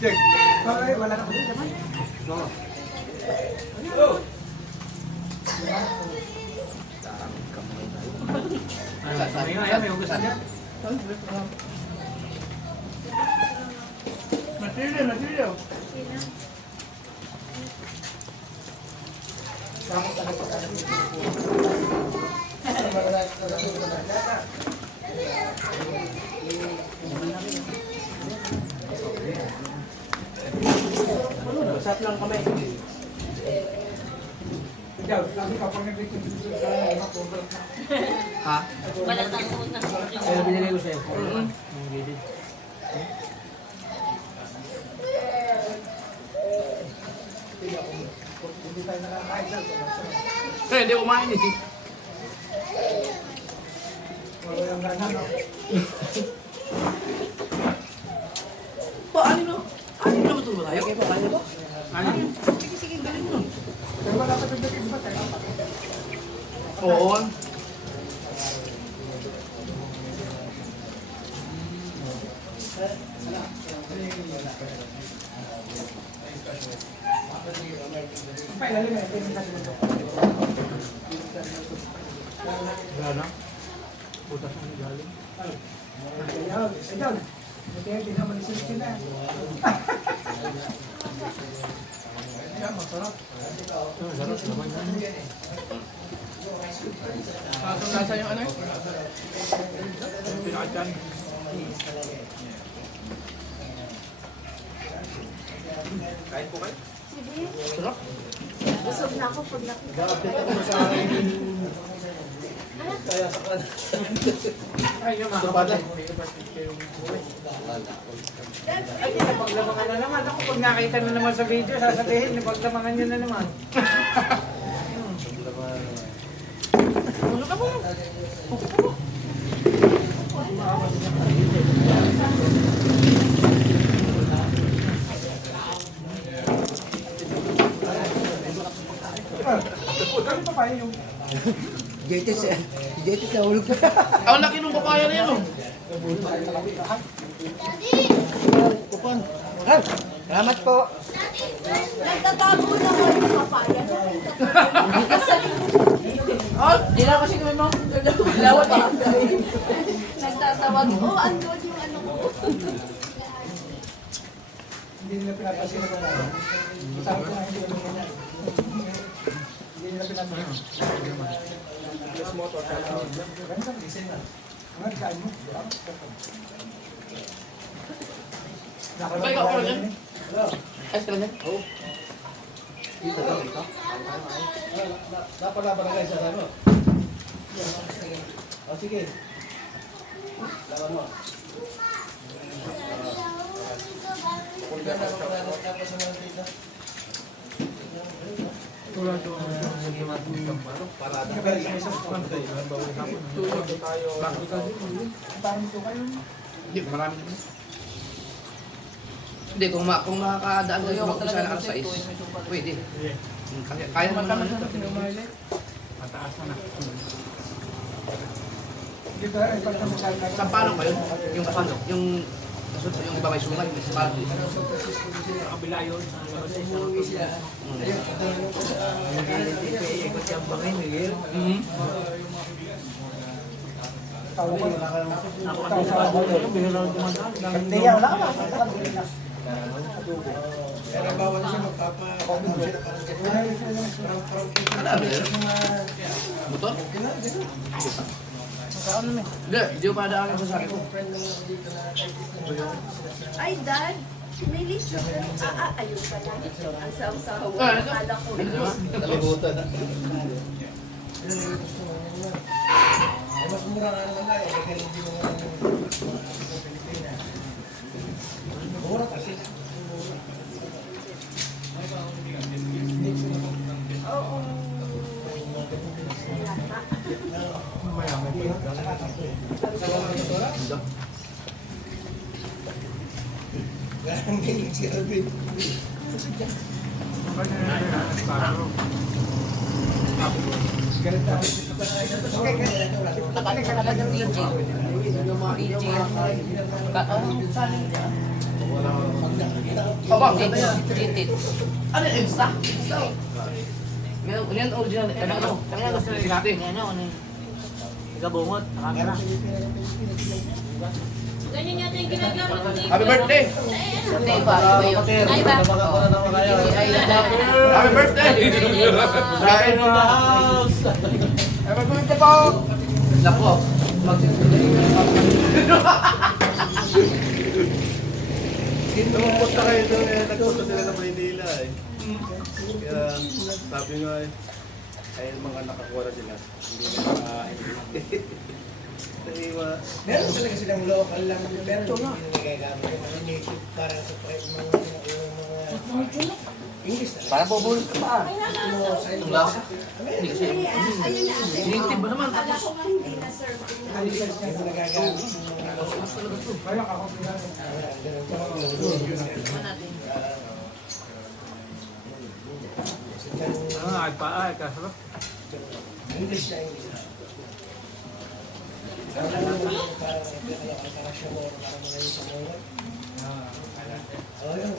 Check. Wala na ko dito, man. May ugas na. Matilyo. Usap lang kami. Ikaw, sabi ka pag nag-record Ha? Malatang una. Kaya binigay ko sa'yo. Ang gilid. Hindi kumain eh. Pa, ano no? Ano na ba ito ba tayo? Ano? Sige, galing mo. Oo. Wala na. Butas ang galing. Ayun. Buti hindi naman isip na. Sarap naman yan. Kung nasa yung ano eh? Pinakadyan. Kain po kayo? Sige. Sarap. Busog na ako pag nakita. Ay, yung mga Sabada. Ay, napaglamangan na naman. Ako pag nakita na naman sa video, sasabihin, napaglamangan nyo na naman. Ano ka ba? Ano pa pa yung... Jetis na ulog pa. Ang laki ng papaya na yan oh. Salamat po. Nagtatago na ko yung papaya. Oh, di na kasi kami mga lawat eh. Nagtatawag, oh, andun yung ano ko. Hindi nila pinapasin na ba? Sabi ko na hindi nila ganyan. Hindi nila pinapasin. Plus motor, ganun gising na. Ang kain mo. Ay, ikaw pa rin. Ayos ka lang yan? Oo. Napalaban na kayo sa ano? O sige. Laban mo. Punta na ako tapos sa mga tita. tulad yung naging Parada. tulog tayo. Parang ito kayo. Hindi, marami naman. Hindi, kung makakadaan ka sa mga sana alas 6, pwede. Kaya naman naman ito. Mataas na na. Dito ay pagkamasal na. Sa palo kayo? Yung kapalo? Yung iba may sungay, may sapalo. Sa kabila yun. Umuwi sila. Ikot yung bangin, Miguel. Tao ko. Ako kasi sa ako yun, bihira lang dumadaan. Hindi yan, wala ka ba? Pero bawal siya magpapa-comment siya parang Ano ano yun? Motor? Hindi, hindi ko pa daan sa sabi ko. Ay, Dad, may list na ayun pala. Ang saw-sawa. Ah, ito. Akala ko. nalimutan na. Mas mura nga naman tayo. Kaya hindi mo Pilipinas. Mura kasi. Oo. Ang galing si Alvin. Galit na. Oh, bakit? Ano yung extra? Yan original. Kaya gusto nila Sixty. ano, Gabungot, camera. Ganyan yata yung ginagawa ko dito. Happy birthday! Hindi ba? Ay ba? Happy birthday! Kain mo na! Happy birthday po! Nako. Numupunta kayo doon eh, nagpunta sila ng Maynila eh. Kaya sabi nga eh, ay mga nakakuha na sila. Hindi na makakain. Meron talaga silang local lang. Meron hindi na nagagamit. Yung mga native para sa mga English talaga. Para bubulot ka pa. Ayun na. Native ba naman? Akala ko nga hindi na sir. English na nagagamit. Ay, pa, kasarap. English na English. Para siya mo, para mga yung samongan. Yun.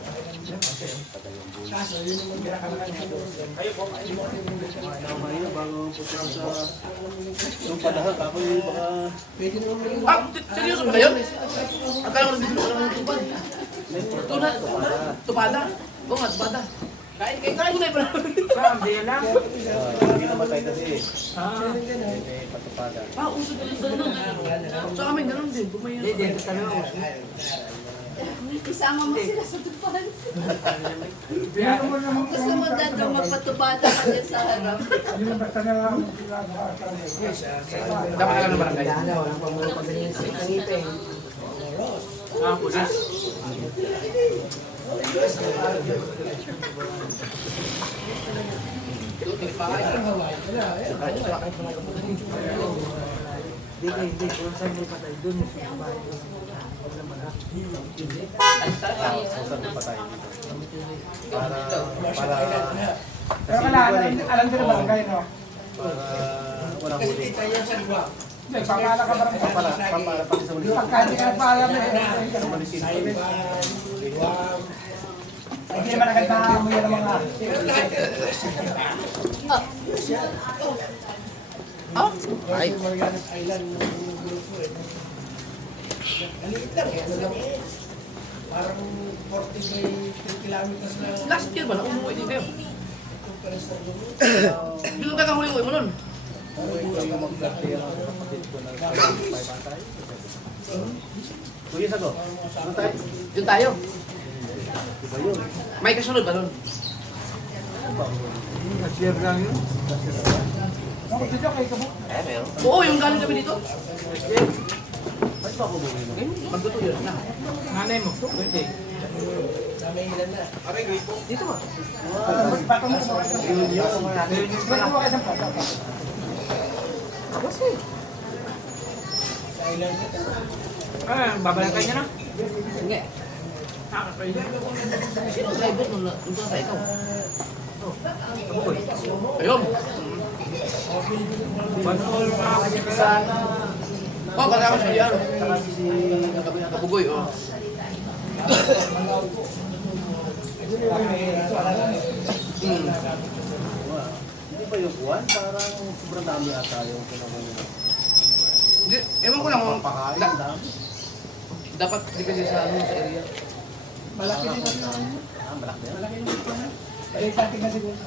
Kaso, yun yung magkakaroon siya mo. Kayo po, kayo mo. Mamaya bago pupunta sa yung padahan, ako yung baka Pwede naman yun. Ah, seryoso ba yun? Akala ko dito lang ng tupad. Tunat. Tupada. Oo nga, tupada. Kain tunay pa naman. Hindi lang. hindi namatay kasi eh. May patupada. Ah, uso din yung ganun. Sa amin, ganun din. Bumayan. Hindi, talaga. Isama mo sila sa tupan. Gusto mo dito mapatubada ka din sa harap. Dapat ka naman kayo. Walang pamulo pa ganyan sa ngipin. Ah, pulis. Hindi. Kung saan may patay doon, sa bahay doon. Saan patay dito? Para Pero alam din naman kayo, no? para walang huli. Pangala ka parang Para pati sa munisipyo. pagkali ka pa alam na Sa munisipyo. hindi naman agad maamoy ng mga Ay. Marianas Island ng grupo eh. Maliit lang eh, ano lang eh. Parang 40 kilometers na Last year ba na umuwi din kayo? pares ng grupo. Yung kakahuling-uwi mo nun? Yung mag-plate yung kapatid ko na may bantay. Kuya Sago, ano tayo? Yun tayo. Iba yun. May kasunod ba nun? Share lang yun. Ako dito kay Kabo. Oo, yung galing kami dito. Ba't ba ako bumili nun? Magluto yun na. Nanay mo, birthday. Na may ilan na. Dito ba? Patong mo sa mga Yun yun. Pwede mo kayo sa patong. Sa island na. Ah, babalangkay niya na. Hindi. Sino ang driver nun? Yung sa ikaw? Ayun. Oh, kasama siya yan. Kapugoy, oh. Hindi ba yung buwan? Parang sobrang dami ata yung pinamuli mo. Hindi, ewan ko lang. Pakain, Da- dami. dapat di kasi sa ano sa area. Malaki din ang Malaki yan. malaki din ang palitan na siguro.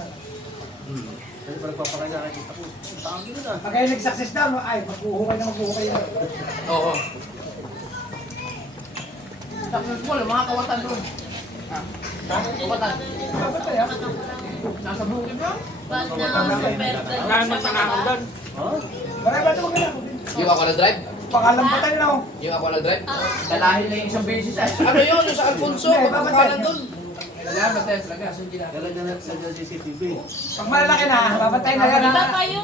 Kasi pag nagpapakain na nakikita ko, ang dami na. Pag kayo nag-success na, ay, maghuhukay na maghuhukay na. Oo. Tapos mo, mga kawatan doon. Kawatan. Dapat kaya? Nasa bukid ba? Ba't na super Marami pa na ako doon. Marami ba ito magkala? Yung ako nag-drive? Pangalan pa tayo na ako. Yung ako nag-drive? Dalahin na yung isang beses ay. Ano yun? Yung sa Alfonso? Magpapakalan doon. Kailangan tayo talaga. Talaga na sa CCTV. Pag malalaki na, babantayin na yan. Iba ha? kayo.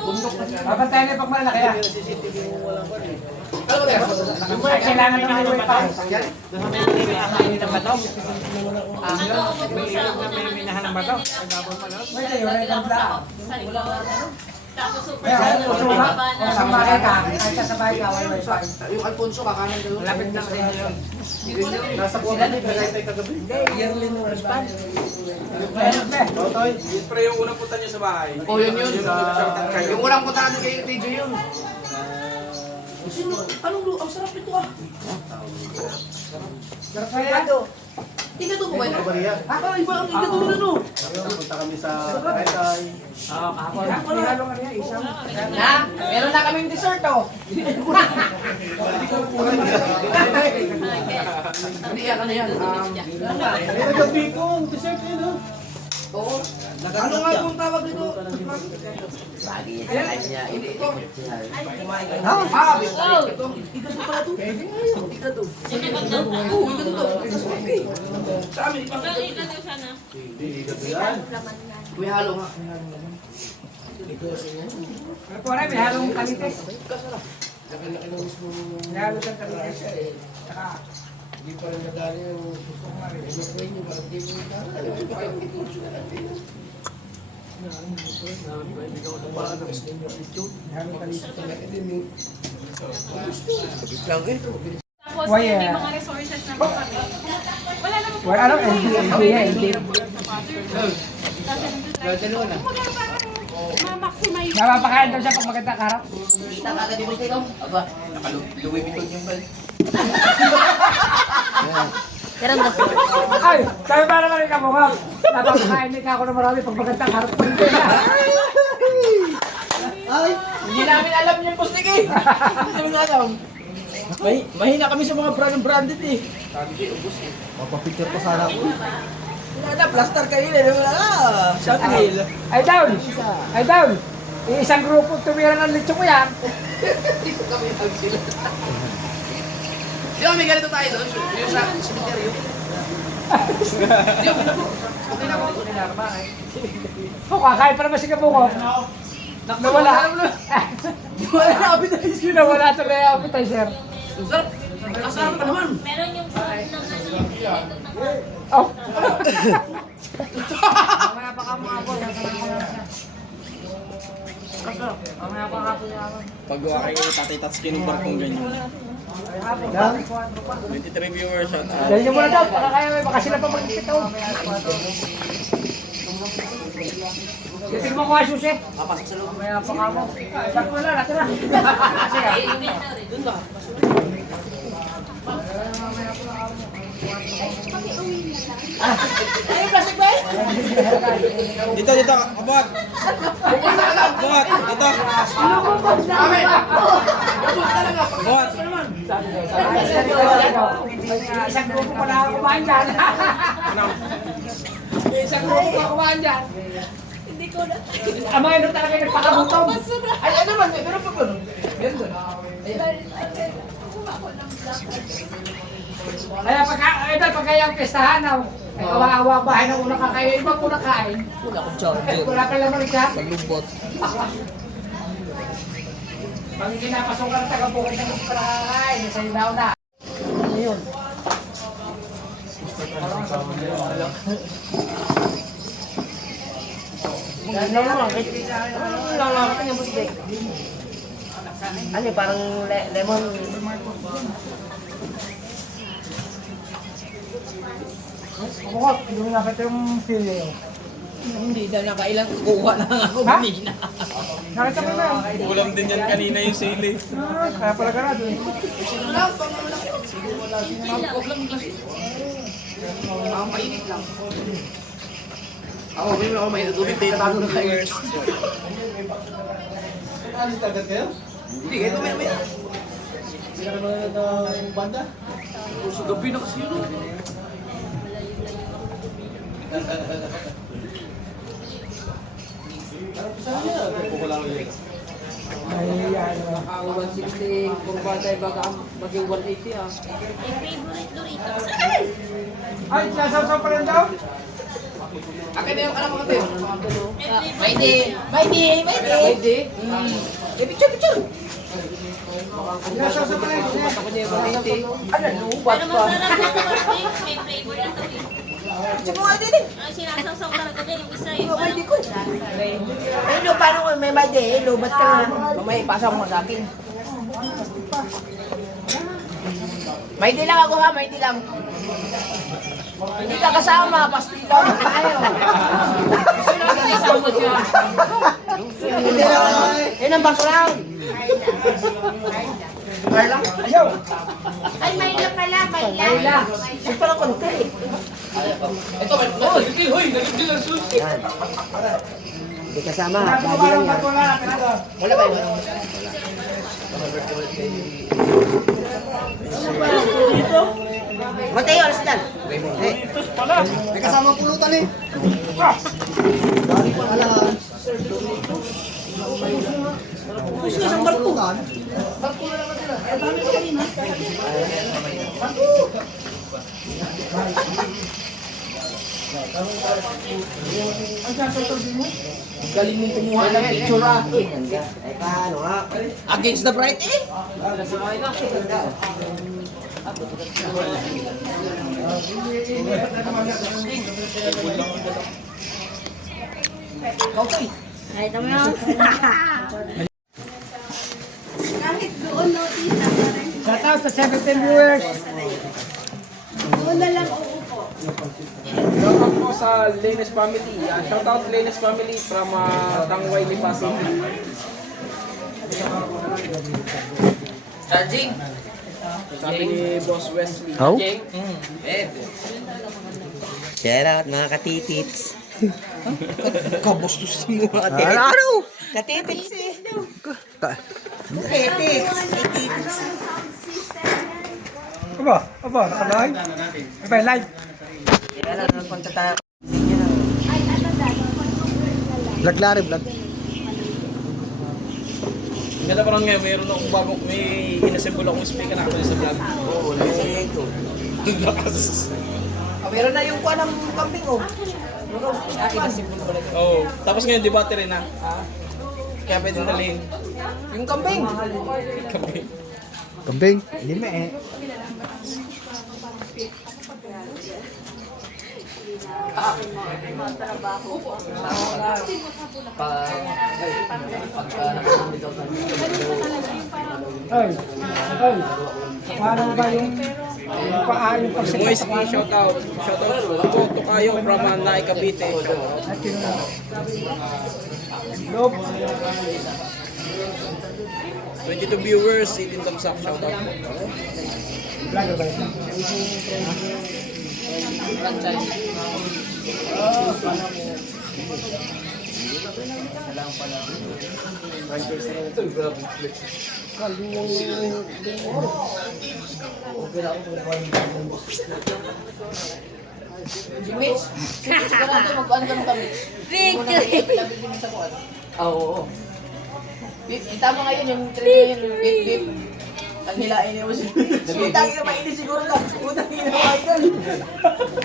Babantayin na pag malalaki na. Pero CCTV yung walang pa rin. Ano ba tayo? Ay, kailangan na highway pa. Ano, umubos sa una. May minahan ng bato. Nagabon pa lang. Pwede, wala yung bla. Sa ikaw. Tapos super Kaya sana kung tutuwa, baba na. kung sasabay ka, kahit sasabay ka, may wifi. Yung Alfonso, kakanan daw. Malapit na kasi yun. Nasa kuha ni Tagaytay kagabi. Yearly no response. Totoy. Oh, yun. Yung unang punta namin kay TJ yun. Anong luto? Ang sarap ito ah. Sarado. Igato ko ba yun? Maria. Iba ang igato na no. Punta kami sa Tagaytay. Oo, kahapon. Hinalo ka niya, isang. Na, meron na kaming dessert oh. Hindi yan, ano yan? May nagabi ko. Dessert yun, no? Oo. Ano nga yung tawag dito? Igato pala to. Igato. Oo, igato. Sa amin, may halo nga. Pero po rin, may halong kalites. May halong kalites. Saka, Hindi pa rin nadali yung gusto ko nga rin. Inukuin nyo, parang di mo Tapos Why, may ah? mga resources na kami. Wala naman po. well, ano, LD yan, LD. Ma-maximize. Napapakain daw siya pag maganda karap. Kita ka agad yung ikaw? Aba, nakaluwi bitog yung bal. Ay, sabi pa naman ikaw mo nga. Napapakain ka ako na marami pag maganda karap. Ay, hindi namin alam yung postik eh. Hindi namin alam. Mahina kami sa mga branded eh. Papapicture ko sana ako. Wala na, plaster kayo eh. Wala na. Shot nail. Ay, down! Ay, down! Isang grupo tumira ng lechon ko yan. Dito kami ang sila. Di ba may ganito tayo doon? Yung sa cemetery. Okay na po. O, kakain pa naman si Kabuko. Nawala. Wala na appetizer. Nawala tuloy ang appetizer. Sarap. Ang sarap pa naman. Meron yung food ng ano. Oh. Mamaya pa ka mga boy. Mamaya pa ka po yaman. Pagawa kayo Tatay Tatsuki ng barkong ganyan. 23 viewers at Dahil nyo muna daw, baka kaya may baka sila pa magkikita. Tingnan mo ko ay susi. Papasok sa loob. Mamaya pa ka mo. Ay, wala, natira. Kasi Doon ba? Ay, plastic ba eh? Dito, abot! Abot! Dito! Amen! Abot talaga. Abot! isang grupo pa na kumain dyan. Isang grupo pa kumain dyan. Hindi ko na. Ang mga ino talaga yung nagpakabutom. Ay, ano man? Meron pa ba? Meron doon. Kaya pagka yung pestahan, ay kawawa bahay na una kakain, ibang una kain. Wala akong charger. Wala ka lang rin siya. Paglubot. Pag kinapasok ka ng taga-bukid na gusto para kakain, sa daw na. Ayun. Lalaki niya bustik. Ano parang lemon. Bukot, hindi mo nakita yung sili. Hindi na nakailang kuha na ako Ha? kanina. Nakita mo na yun. Ulam din yan kanina yung sili. Kaya pala ganado eh. Ang mainit lang. Ako, may ako mainit. Tubig, tayo na kayo. Ano tagad kayo? Hindi, ito may. Hindi ka naman ng banda? Sa gabi na kasi yun. Ano pa sana niya? Hindi ko lang yun. Ay, yan. Ang 160 kurbada ay baka maging 180 ah. May favorite Doritos. Ay, sasaw pa rin daw? Akin na yung alam ko tayo. May day! May day! May day! May day? Eh, picture! Sasaw pa rin. Ako niya 180. Ano, lubat Pero pa. masarap na naman may flavor na to eh. Siguro din eh. Ay, sinasawsaw talaga din yung isa eh. Hindi ko. Hello, paano ko may madi? Hello, ba't ka nga? Mamaya, ipasa mo sa akin. May di lang ako ha, may di lang. Hindi ka kasama, pasti lang tayo. Yan ang background. Carla? Ayaw. Ay, Mayla pala, Mayla. Ayla. Yung pala konti. Ito, nagigil, hoy, nagigil ang sushi. Hindi kasama, bago lang yan. Wala ba yun? Mateo, alas dyan. May kasama pulutan eh. Gusto isang barko. Galing mong kumuha ng picture ah. Ay, paano ha? Against the bright eh? Okay. Ay, ito mo yun. Kahit doon, no, tita, parang Shout out sa 17 viewers. doon na lang uupo. Shout out po sa Lenes family. Shout out Lenes family from Tangway, Lipasin. Charging. Sabi ni Boss Wesley. How? Shout out mga katitits. Kabustos mo ate. Ano? Katitits eh. Katitits. Katitits. Aba, naka-live. Aba, live. Kaya lang, nagpunta tayo. Ay, ano dahil? Vlog lari, vlog. Ganda parang ngayon, mayroon akong bagong, may inassemble akong speaker na ako sa vlog. Oo, ito. Lakas. Meron na yung kuha ng kambing oh. Oo. Tapos ngayon, di battery na. Kaya pwede dalhin. Yung kambing. Kami. Kambing. Lima eh. Ay, paano ba yung paayong Moist E, shout out. Shout out po to kayo from Naik Cavite. Shout out. Loob? 22 viewers, 18 thumbs up. Shout out po. Vlogger ba ito? Mitch, sigurado magkuhan ka ng kamit. Victory! Oo. Beef, tama ngayon yung trend ngayon, beef, beef. Ang hilain niya mo si Utang yung mainit siguro lang. Utang yung idol.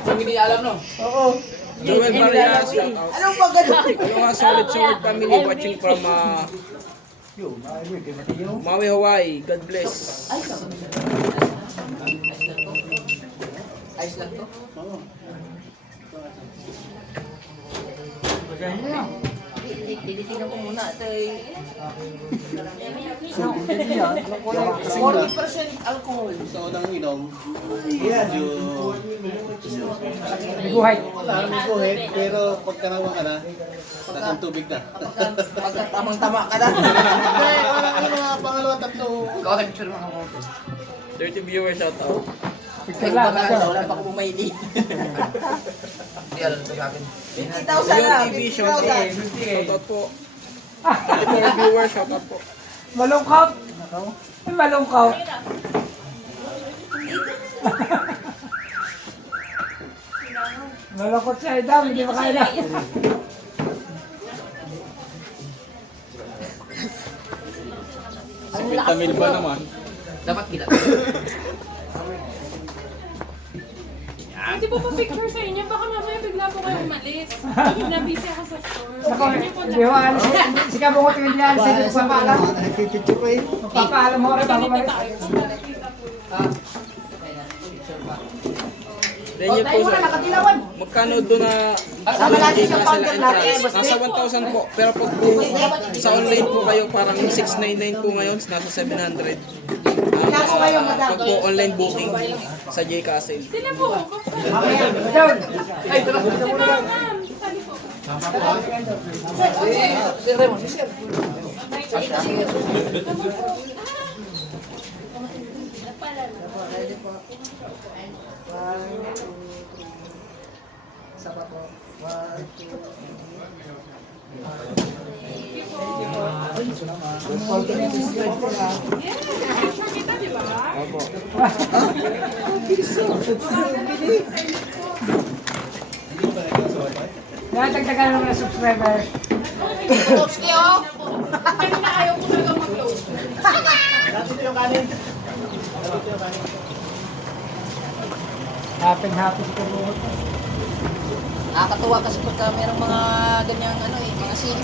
Ang hindi alam no? Oo. Joel Marias, shout out. Anong ba ganun? Hello mga solid family watching from Maui, Hawaii. God bless. Ayos lang to. Tititignan ko muna. Ito ay 40% alcohol. Sa unang inom, medyo... May buhay. Wala, may buhit, pero pagka naman ka na, takang tubig na. Pagka tamang-tama ka na. Hindi, wala ka mga pangalawa, tatlo. Ikaw ang picture mo ako. 30 viewers, shout out. Picture lang. Wala pa ako bumaydi. Hindi alam ito sa akin. 50,000 na. Yon TV, shout out. Shout out po. 34 viewers, shout out po. Malungkot. Malungkot. Malungkot siya, Idam. Hindi makaila. Tamil ba naman? Dapat kita. Hindi po pa-picture sa inyo, baka mamaya bigla po kayo umalis. Nabisi ako sa store. Ako, Hindi po hindi ko alis. Si Kabungot yung hindi alis. Hindi ko papaalam. Papaalam mo rin bago Ganito malis. tayo. Then yun po sir, nakatilawan. magkano doon na Sama natin sa Gcash counter sila natin. entrance? Nasa 1,000 po. Pero pag po sa online po kayo, parang 699 po ngayon, nasa 700. Kaso kayo, madam. Pag po online booking sa Gcash. Sila po. Down. Ay, sila ma'am. Sali po. Sir Raymond, sir. Picture kita, di ba? Natagdagan naman ng subscriber. Topski, oh. Kanina ayaw ko talaga mag-close. Happy si Kuruhot. Nakakatuwa kasi pagka merong mga ganyang mga scene.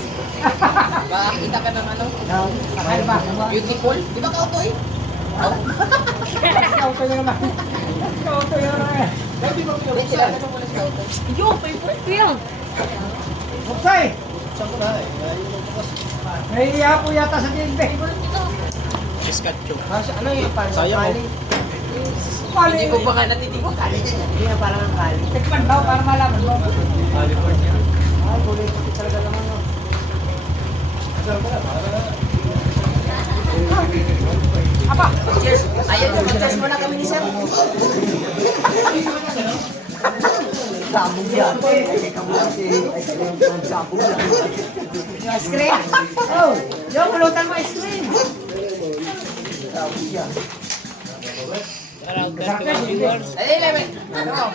Makakita ka ng Akala ba? beautiful. Di ba kautoy? Kauto nyo naman. Kauto nyo naman. Hindi, sila ka muna sa kautoy. Yo, favorite ko yan. Bukay! Nahihiya po yata sa dinde. Piskacho. Ano yung parang Sayang, Kali. Hindi ko pa nga natitigil. Hindi na parang ang kali. Tikman daw para malaman mo. California. Ay, bulit ko talaga naman. Aba! Cheers! Ayan yung cheers muna kami ni Sir. Sabog yan. Sabog yan. Ice cream? Oh, yung pulutan mo ice cream. Sabog yan. Ay, lebe. Ano?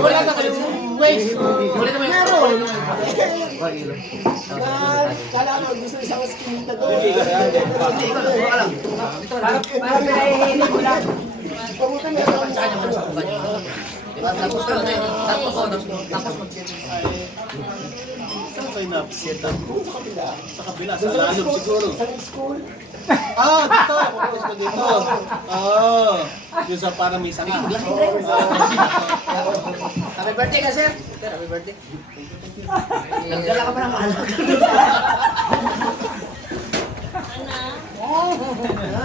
Wala ka kayo waste. Ulit naman. Meron. Kala mo, gusto isang skin na to. Hindi, ikaw lang. Para pinahihilig ko lang. Diba? Tapos Saan kayo na-set up? Sa kabila. Sa lalom siguro. Dito. Pupos ko dito. Yung sa para may sakit. happy birthday ka, Sir. Sir, happy birthday. Nagdala ka pa ng alak.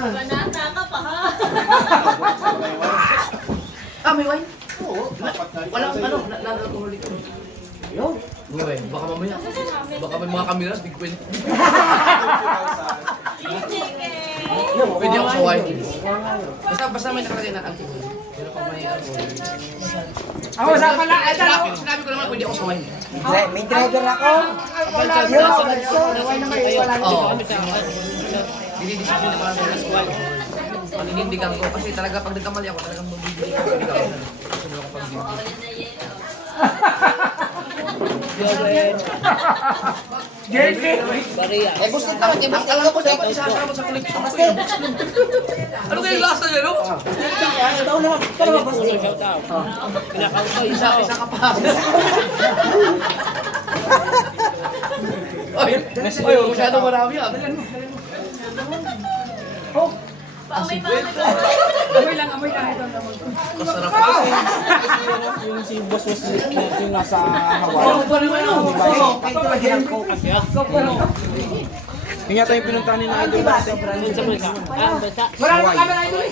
Banata ka pa ha. May wine? Oo. Walang alcohol dito. Yo. Baka mamaya. Baka may mga kameras, big win. Pwede ako sa wine. Basta may nakalagay na alcohol. Pero pag may alcohol. Ako sa pala. Sinabi ko naman, pwede ako sa wine. May driver ako. Wala na Dinidisiplin na parang sa squad. Paninindigan ko kasi talaga pag nagkamali ako, talagang mabibili ako. Sunod ako pag Eh, gusto ka man, gusto alam ko dapat isasama sa collection. Ano kayo lasa niya, no? Ito naman. Pero basta isa ka pa. Ay, masyado marami ah. Paamay. Amoy lang. Masarap Yung si Boss was yung nasa Hawaii. Yung yata yung pinuntahan ni na idol natin. Wala naman kami na ito eh.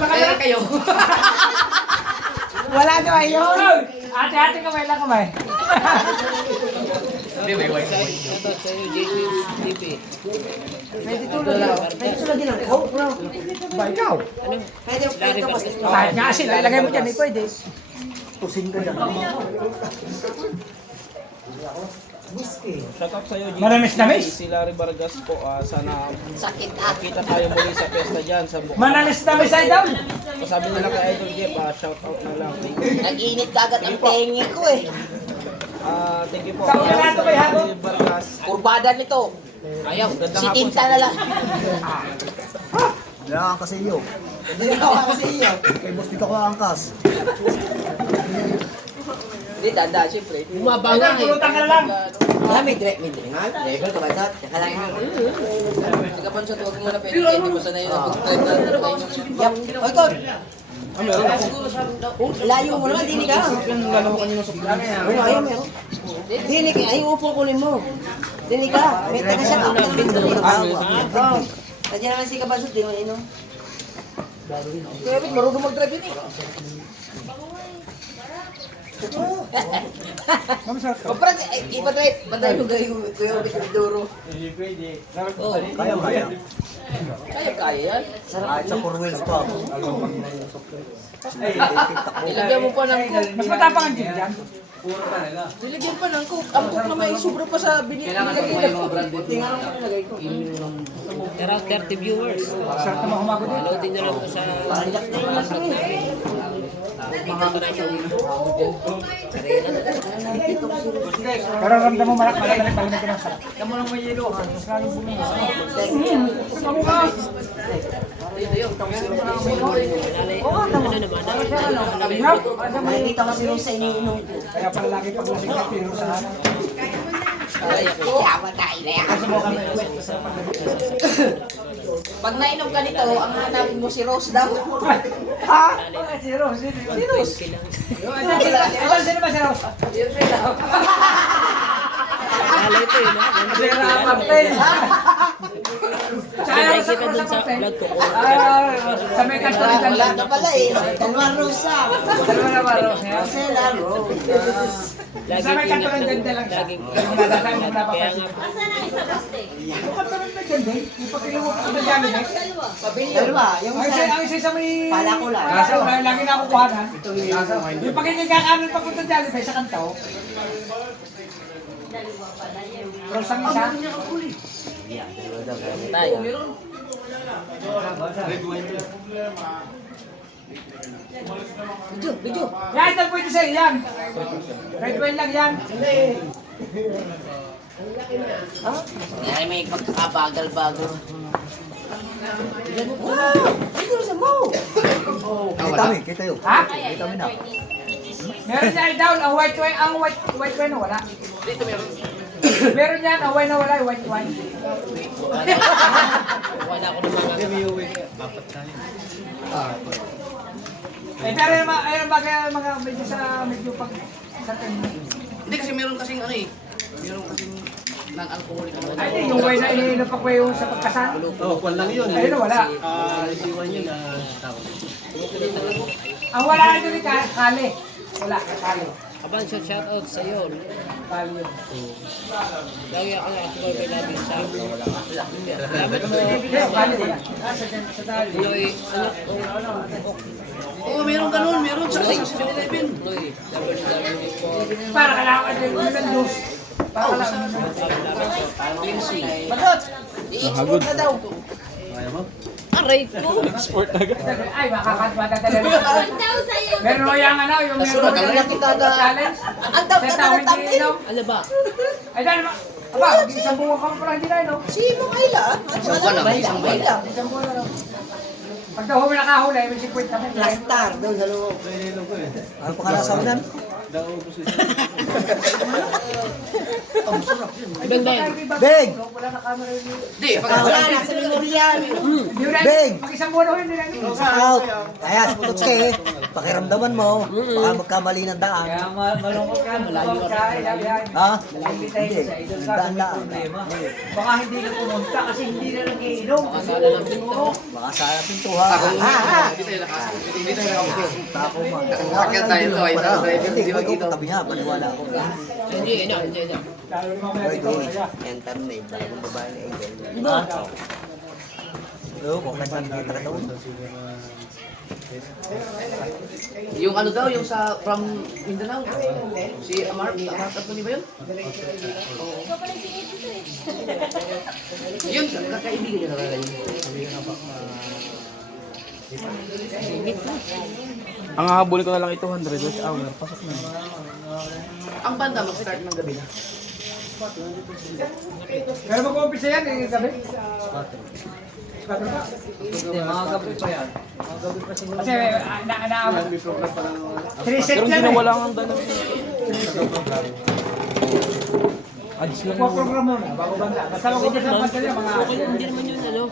Kaya kayo. Wala daw ayun. Ate, kamay lang kamay. Hindi, may white. Pwede tulad din ako. Oh, bro. Ba ikaw? Pwede ka mas. Kahit nga asin, lalagay mo dyan, pwede. Tusin ka dyan. Shout out sa'yo, G. Manamis-namis. Si Larry Vargas po, sana Sakit kita tayo muli sa pesta dyan sa Bukal. Manamis-namis ay daw. So, sabi nila kay Idol Jeff, shout out na lang. Nag-init kagat ang tengi ko eh. Thank you po. Sa una nato kay Hago. Larry Vargas. Kurbada nito. Ayaw, si Tinta na lang. Wala kang kasi iyo. Hindi na ako kasi iyo. Kay boss dito ko angkas. Hindi, danda, siyempre. Bumabanga eh. Pulutan ka na lang. May drink nga. Level ka ba ito? Tsaka lang. naman siya, huwag mo na pwede. Hindi mo sanay na mag-drive na. Yap. O, ikaw. Layo mo naman, dinig ka. Oo, ayaw meron. Dinig ka, ayaw upo kunin mo. Dinig ka. May taga siya tapos ng pinto. Oo. Nandiyan naman si Kabasot, di mo inom. Kaya marunong mag-drive yun eh. Kapag, ipa-drive. Patay mo gawin Kuya Ulit ng Duro. Kaya yan. Kahit sa 4 wheels pa. Nilagyan mo pa ng coke. Mas matapang ang jeep dyan. Nilagyan pa ng coke. Ang coke na may sobra pa sa Kailangan ito yung mga branded. Tingnan mo nilagay ko. Tara, 30 viewers. Sarap naman humagot eh. Loading na lang po sa Panjak na yung lasa eh. Pero ramdam mo malaki ng sarap. Kamu lang may yelo. Mas lalong bumili. Makikita ko si Rose sa iniinom ko. Kaya pala lagi pag lasing na pino sa hanap. Pag nainom ka nito, ang hanapin mo si Rose daw. Ha? Si Rose. Si Rose. Sino ba si Rose? Alay po yun, ha? Nakikita dun sa vlog ko. Sa may kasulitan Wala na pala eh. Dalawang Rosa. Rosela Rose. Lagi Sa may ingat kasulitan ng dyan lang siya. laging Nadadaan mo na kaya papansin. nga Asan ang isa baste? Bukat pa rin na dyan din. Ipagkiliwa ka na dyan eh. Dalawa. Yung Ang isa. isa sa may... Pala ko lang. Kaso lagi na kukuha na. Yung pagkikikanan papunta dyan eh, sa kantaw. Pero sa isa... tayo. Video. Yan, ito pwede sa'yo yan. Red wine lang yan. Ay, may pagkakabagal-bagal. Wow! Ito sa mo! Kita yun. Ha? Kita mo na. Meron niya down, ang white wine na wala. Dito meron. Meron yan, ang wine na wala, yung white wine. Wala ko naman. Pero yung mga medyo sa medyo pag sa Hindi kasi meron kasing ano eh. Meron kasing non-alcoholic. ay, yung wine na iniinom pa ko yung sa pagkasal. Oo, kwan lang yun. Ayun na wala. Iwan yun na tawag. Ang wala na doon kali. Wala, kali. Aban sa shoutout sa iyo. Kali yun. Lagi ako na ako kay Labi sa salamat mo. Kali wala. Sa dali. Loy, Oo, meron ganun. Meron sa 7-Eleven. Loy, www. Para kailangan din ng juice. Para kailangan. Batot! I-export na daw. Aray ko. Ay, makakatala rin. Daw sa'yo. Meron mo yung ano, yung meron mo yung challenge. Ang daw ka na thumbnail. Ano ba? Ay, dahil aba, isang buwan ka pa lang hindi na, no? Si Mong Ayla. Isang buwan lang. Isang buwan lang. Isang buwan na lang. Pag daw humi nakahuli, may 50 mo. Plastar doon sa loob. Ano pa ka nasa unan? Ibang dahil. Big! Wala na camera yun. Hindi, pag Wala na sa memorial. Big! Pag isang buwan huli, hindi na yun. Out! Kaya sa Putotske, pakiramdaman mo, baka magkamali ng daan. Kaya malungkot ka, malayo ka. Ha? Hindi. Daan lang. Baka hindi na pumunta kasi hindi na nag-iinom. Baka sa pintuhan. hindi tayo nakapagod. Tako ma. Sakyan tayo to, ay drive Hindi, hindi ko mag-ito. tabi nga, paniwala ko. Hindi. Lalo yung mamaya dito. Enter na eh, bagong babae ni Angel. Oo, kung kita ka doon. Yung ano daw, yung sa from Mindanao. Si Amar Anthony ba yun? Ikaw pala singit dito eh. Yun, kakaibigan niya talaga yun. Ang hahabulin ko na lang ito, 100 rush hour. Pasok na. Ang banda mag-start ng gabi na. Pero mag-umpisa yan, eh, gabi. Hindi, mga gabi pa yan. Mga gabi pa siguro. Kasi naabot. 3 set Pero hindi yan na eh. wala ang dano. Ads lang. Kuha program mo na, bago banda. Basta mag-ubos ang banda niya, mga... Okay lang, hindi naman yun, ano.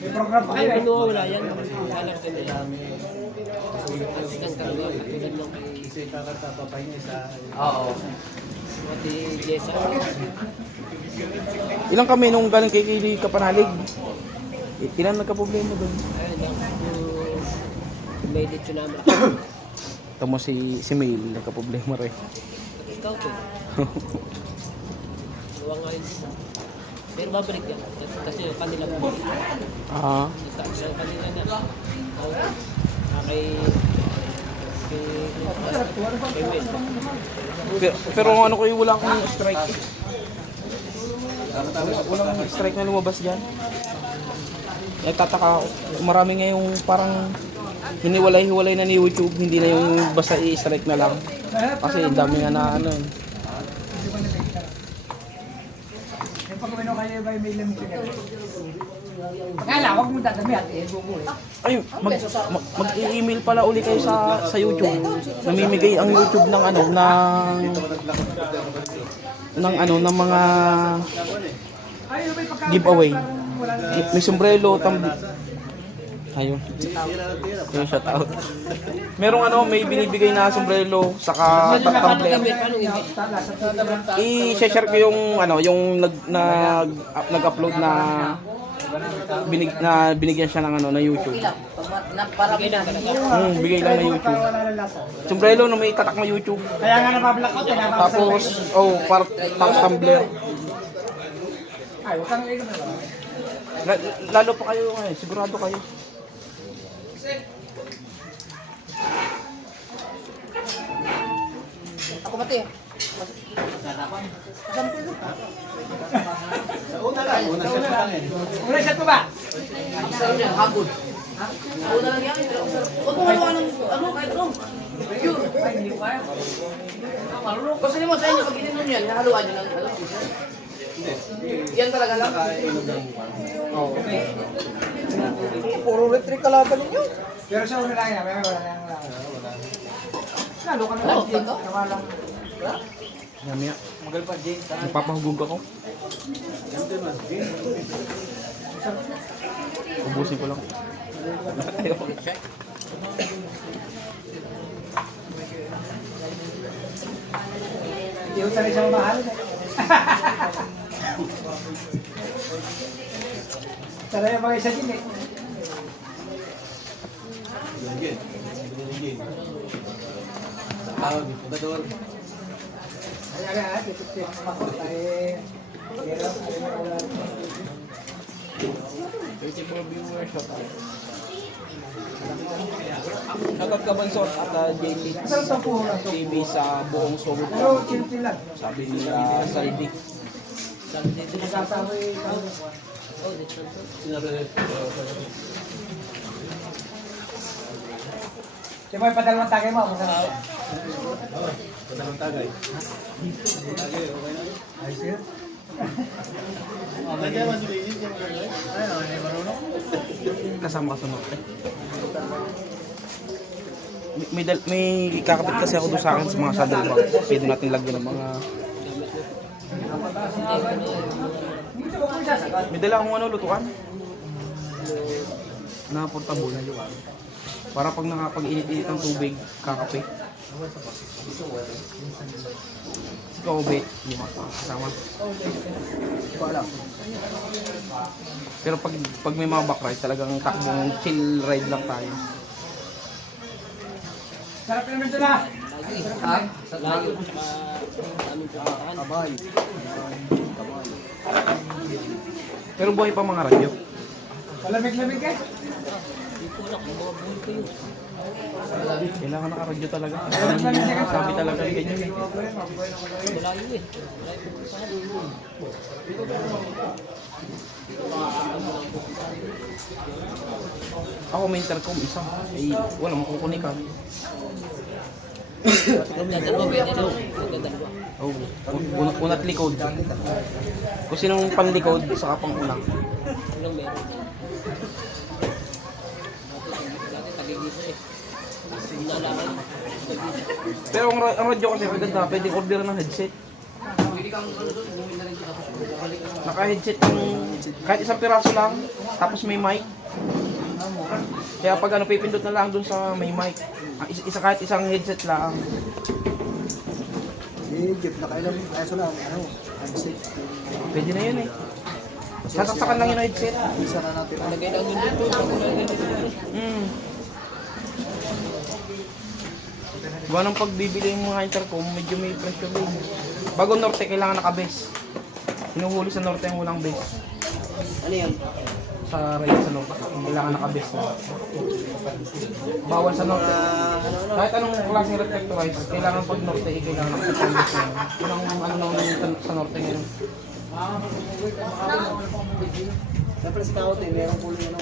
May program pa Ay, kayo eh. wala yan. Wala ka nila. Ads lang talaga, katulad ng kay... Oo. Pati Jessa. Ilang kami nung galing kay Kili Kapanalig? Ilan nagka-problema doon? Ayun lang, yung may lechon namin. Tamo si Mail, nagka-problema rin. Ikaw to. Luwa nga yun. Pero babalik yan. Kasi kanila po. Ah. So kanila na. Kay Will. Pero ano ko yung wala akong strike. Walang strike na lumabas dyan. Nagtataka ako. Marami ngayong parang hiniwalay-hiwalay na ni YouTube. Hindi na yung basta i-strike na lang. Kasi ang dami nga na ano. Yung pag-uminom kayo ba may limit yun? Kaya lang, huwag mo dadamihan. Bugo eh. Ay, mag-i-email pala uli kayo sa YouTube. Namimigay ang YouTube ng ano, ng mga giveaway. May sombrero, ayun. Yung shout out. Merong ano, may binibigay na sombrero saka tumbler. I-share ko yung ano, yung nag-upload na binigyan siya ng ano na YouTube. Bigay lang na YouTube. Sombrero na may tatak na YouTube. Kaya nga nabablock ko. Tapos pang tumbler. Ay, huwag kang inom na. Lalo pa kayo ngayon, sigurado kayo. Ako mati. Una shot mo ba? Isa yun yan, hagod. Una lang yan. Huwag mo haluan ng ano, kahit ano. Pure. Ay, hindi ko kaya. Kasi naman sa inyo, pag ininom yan, haluan nyo lang. Yan talaga lang. Oo. Puro retreat kalaban ninyo. Pero sa una lang yan, may wala lang. Lalo ka na lang, Jake. Tama lang. Mamaya, napapahugog ako. Ubusin ko lang. Hindi ko sanay sa mahal. Sanay ang mga isa din eh. Ayan, titip-tip ako. Ay, hirap. Shoutout ka Bansot at JT TV sa buong Sogod. Pero chill-chill lang. Sabi ni Saldi. Nasasama yung Siya mo yung padalawang tagay mo. Padalawang tagay. Ay, sir. Kasama ka sunod. May kakapit kasi ako doon sa akin sa mga saddle bag. Pwede natin lagyan ng mga... May dala akong ano, lutuan. Na portable. Para pag nakapag-init-init ng tubig, kakape. Ikaw, bet. Hindi mo kasama. Wala. Pero pag may mga back ride, talagang takbong chill ride lang tayo. Sarap naman sila. Ha? Sa layo, tsaka aming pupuntahan. Kabay. Pero buhay pa mga radyo. Malamig-lamig eh. Hindi ko alam kung mga buhay kayo. Kailangan naka-radyo talaga. Sabi talaga yung ganyan eh. Malayo eh. Malayo pupuntahan. Ako may intercom isa. Ay, wala makukunikan. Magdadalawa pwede no? Magdadalawa. Oh, una't likod. Kung sinong panlikod, saka pang una. Unang meron. Dati tagigisa eh. Nalaman. Pero ang radyo kasi maganda, pwedeng order ng headset. kang ano doon, bumili na rin ko tapos bumalik ka. Naka-headset yung kahit isang piraso lang, tapos may mic. Kaya pag ano, pipindot na lang dun sa may mic. Isa kahit isang headset lang. Jeep, nakailang peso lang, ano, handset. Pwede na yun eh. Sasaksakan lang yung headset. Isa na natin. Lagay lang yun dito. Diba nung pagbibili yung mga intercom, medyo may pressure din. Bago norte, kailangan naka-base. Hinuhuli sa norte yung walang base. Ano yan? Sa rail sa norte, kailangan naka-base na. Bawal sa norte. Kahit anong klaseng reflectorize, kailangan pag norte, kailangan naka-base na. Yun ang ano nang sa norte ngayon. Siyempre sa tao, mayroong kulay ano.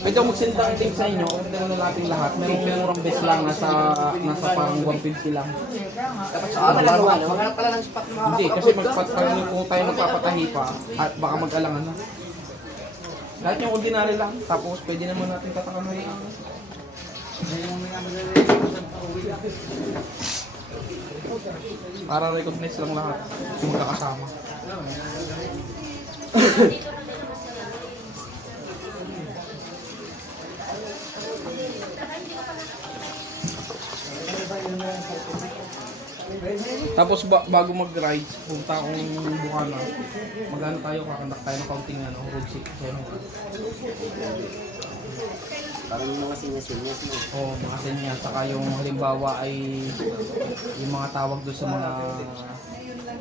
Pwede ako magsendang link sa inyo, kung na natin lahat. Merong murang base lang, nasa pang 150 lang. Maghanap pala ng spot mga Hindi, kasi kung tayo magpapatahi pa, at baka mag-alangan na. Lahat yung ordinary lang, tapos pwede naman natin tatakan na yung para recognize lang lahat yung magkakasama. Tapos bago mag-ride, punta akong Bukana. Magano tayo, kakandak tayo ng kaunting ano, road safety. Parang yung mga sinyas-sinyas mo. Oo, mga sinyas. Saka yung halimbawa ay yung mga tawag doon sa mga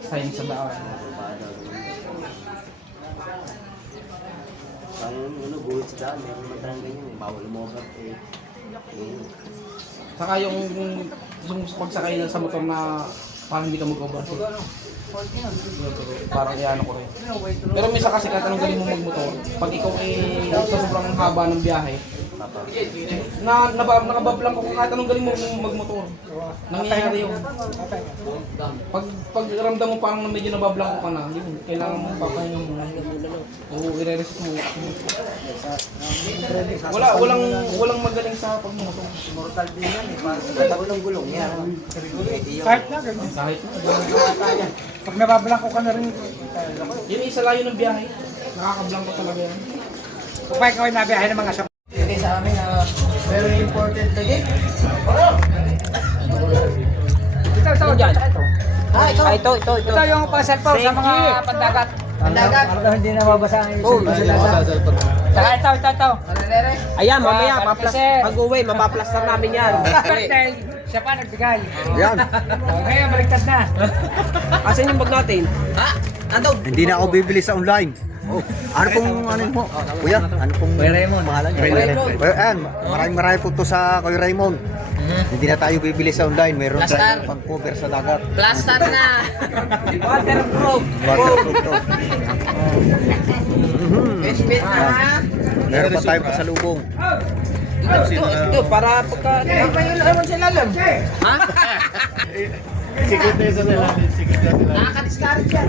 sign sa daan. Parang ano, buhit sa daan. Meron naman tayong ganyan eh. Bawal umover eh. Saka yung pagsakay sa motor na parang hindi ka mag-overshoot. Parang iano ko rin. Pero minsan kasi kahit anong galing mo magmotor, pag ikaw ay sa sobrang haba ng biyahe, nakabablang ko kung kahit anong galing mo magmotor. Nangyayari yun. Pag ramdam mo parang medyo nabablang ko ka na, yun, kailangan mo papahinga mo. Oo, i-rest mo. Walang magaling sa pagmotor. Mortal din yan eh. Parang gulong-gulong yan. Kahit na, ganyan. Kahit na. Pag nabablang ko ka na rin. Yun isa layo ng biyahe. Nakakablang ko talaga yan. Kung ikaw ay nabiyahe ng mga sabay. Hindi sa amin na very important na gift. Ito, dyan. Ito. Ito yung pa-cellphone sa mga pandagat. Pandagat. Para hindi na mabasa ang ibig. Saka ito. Ayan, mamaya, pag-uwi, mapaplastar namin yan. Birthday, siya pa nagbigay. Yan. Ngayon, baliktad na. Asan yung bag natin? Ha? Nandun. Hindi na ako bibili sa online. Oh, ano pong ano mo? Kuya, ano pong pangalan niyo? Ayan, maraming po to sa Kuya Raymond. Hindi na tayo bibili sa online, meron tayong pang-cover sa dagat. Plaster na. Waterproof. Waterproof to. Bit na ha. Meron pa tayong pasalubong. Ito, para pagka... Apa yung naman sa lalam? Ha? Sikot na sa lalim. Nakaka-discourage yan.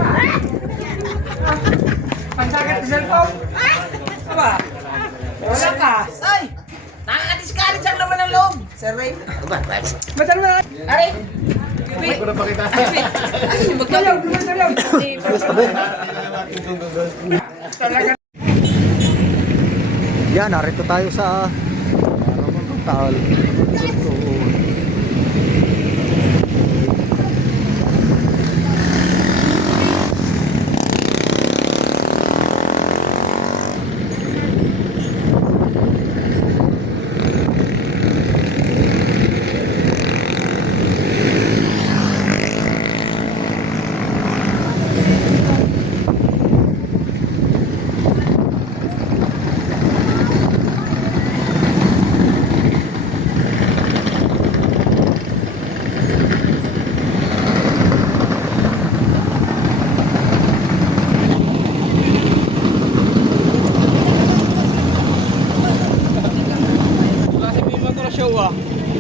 Pandagat sa cellphone. Aba, wala ka. Ay! Nakaka-discourage ang laman ng loob. Sir Ray. Madal mo na. Ari! Wait ko na pakita. Dalaw. Talaga. Yan, narito tayo sa Taal.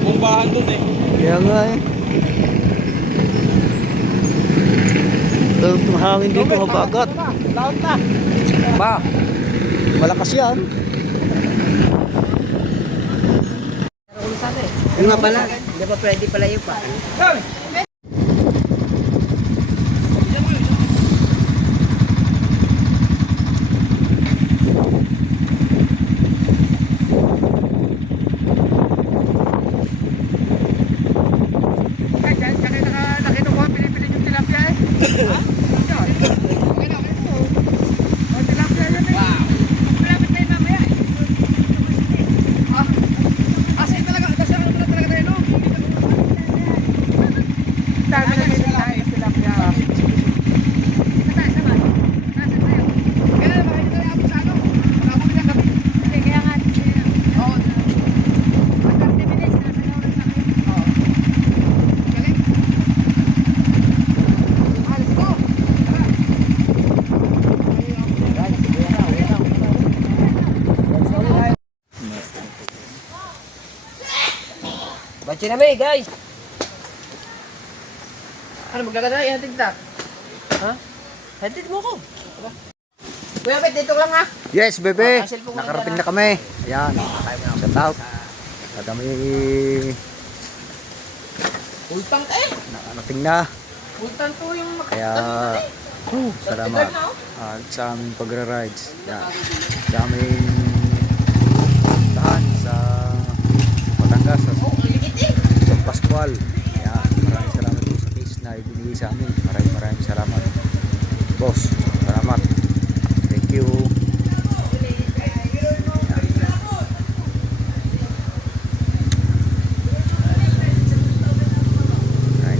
Bumbahan dun eh. Kaya nga eh. Ang hangin dito, habagat. Laot na. Ba, malakas yan. Yung nga pala, Hindi pa pwede pala yung pa. Ay, dyan nakita ko pinipilit yung tilapia eh. Ha? Okay po. O, tilapia yan eh. Malapit tayo mamaya eh. Kasi talaga, kasi ano talaga tayo, no? Dami na kayo tayo, tilapia. Nasaan tayo? Kaya makikita tayo ako sa ano? Nakabuli na kami. Kaya nga, Oo. 30 minutes, nasa na oras na kayo. Oo. Galing. Let's go. Tara. Bachi na may guys. Ano, maglagay na ihatid na? Ha? Hatid mo ko. Kuya Bet, dito lang ha. Yes, bebe. Ah, cellphone ko Nakarating na na kami. Ayan. Shout out. At kami Ultang eh. nakarating na. Ultang to yung Kaya, salamat sa aming pagra-rides. Yan. Sa aming tahan sa Batangas, sa San Pascual. Yan. Maraming salamat po sa case na ibinigay sa amin. Maraming salamat. Boss, salamat. Thank you.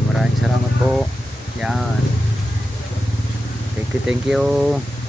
Maraming salamat po. Yan. Thank you.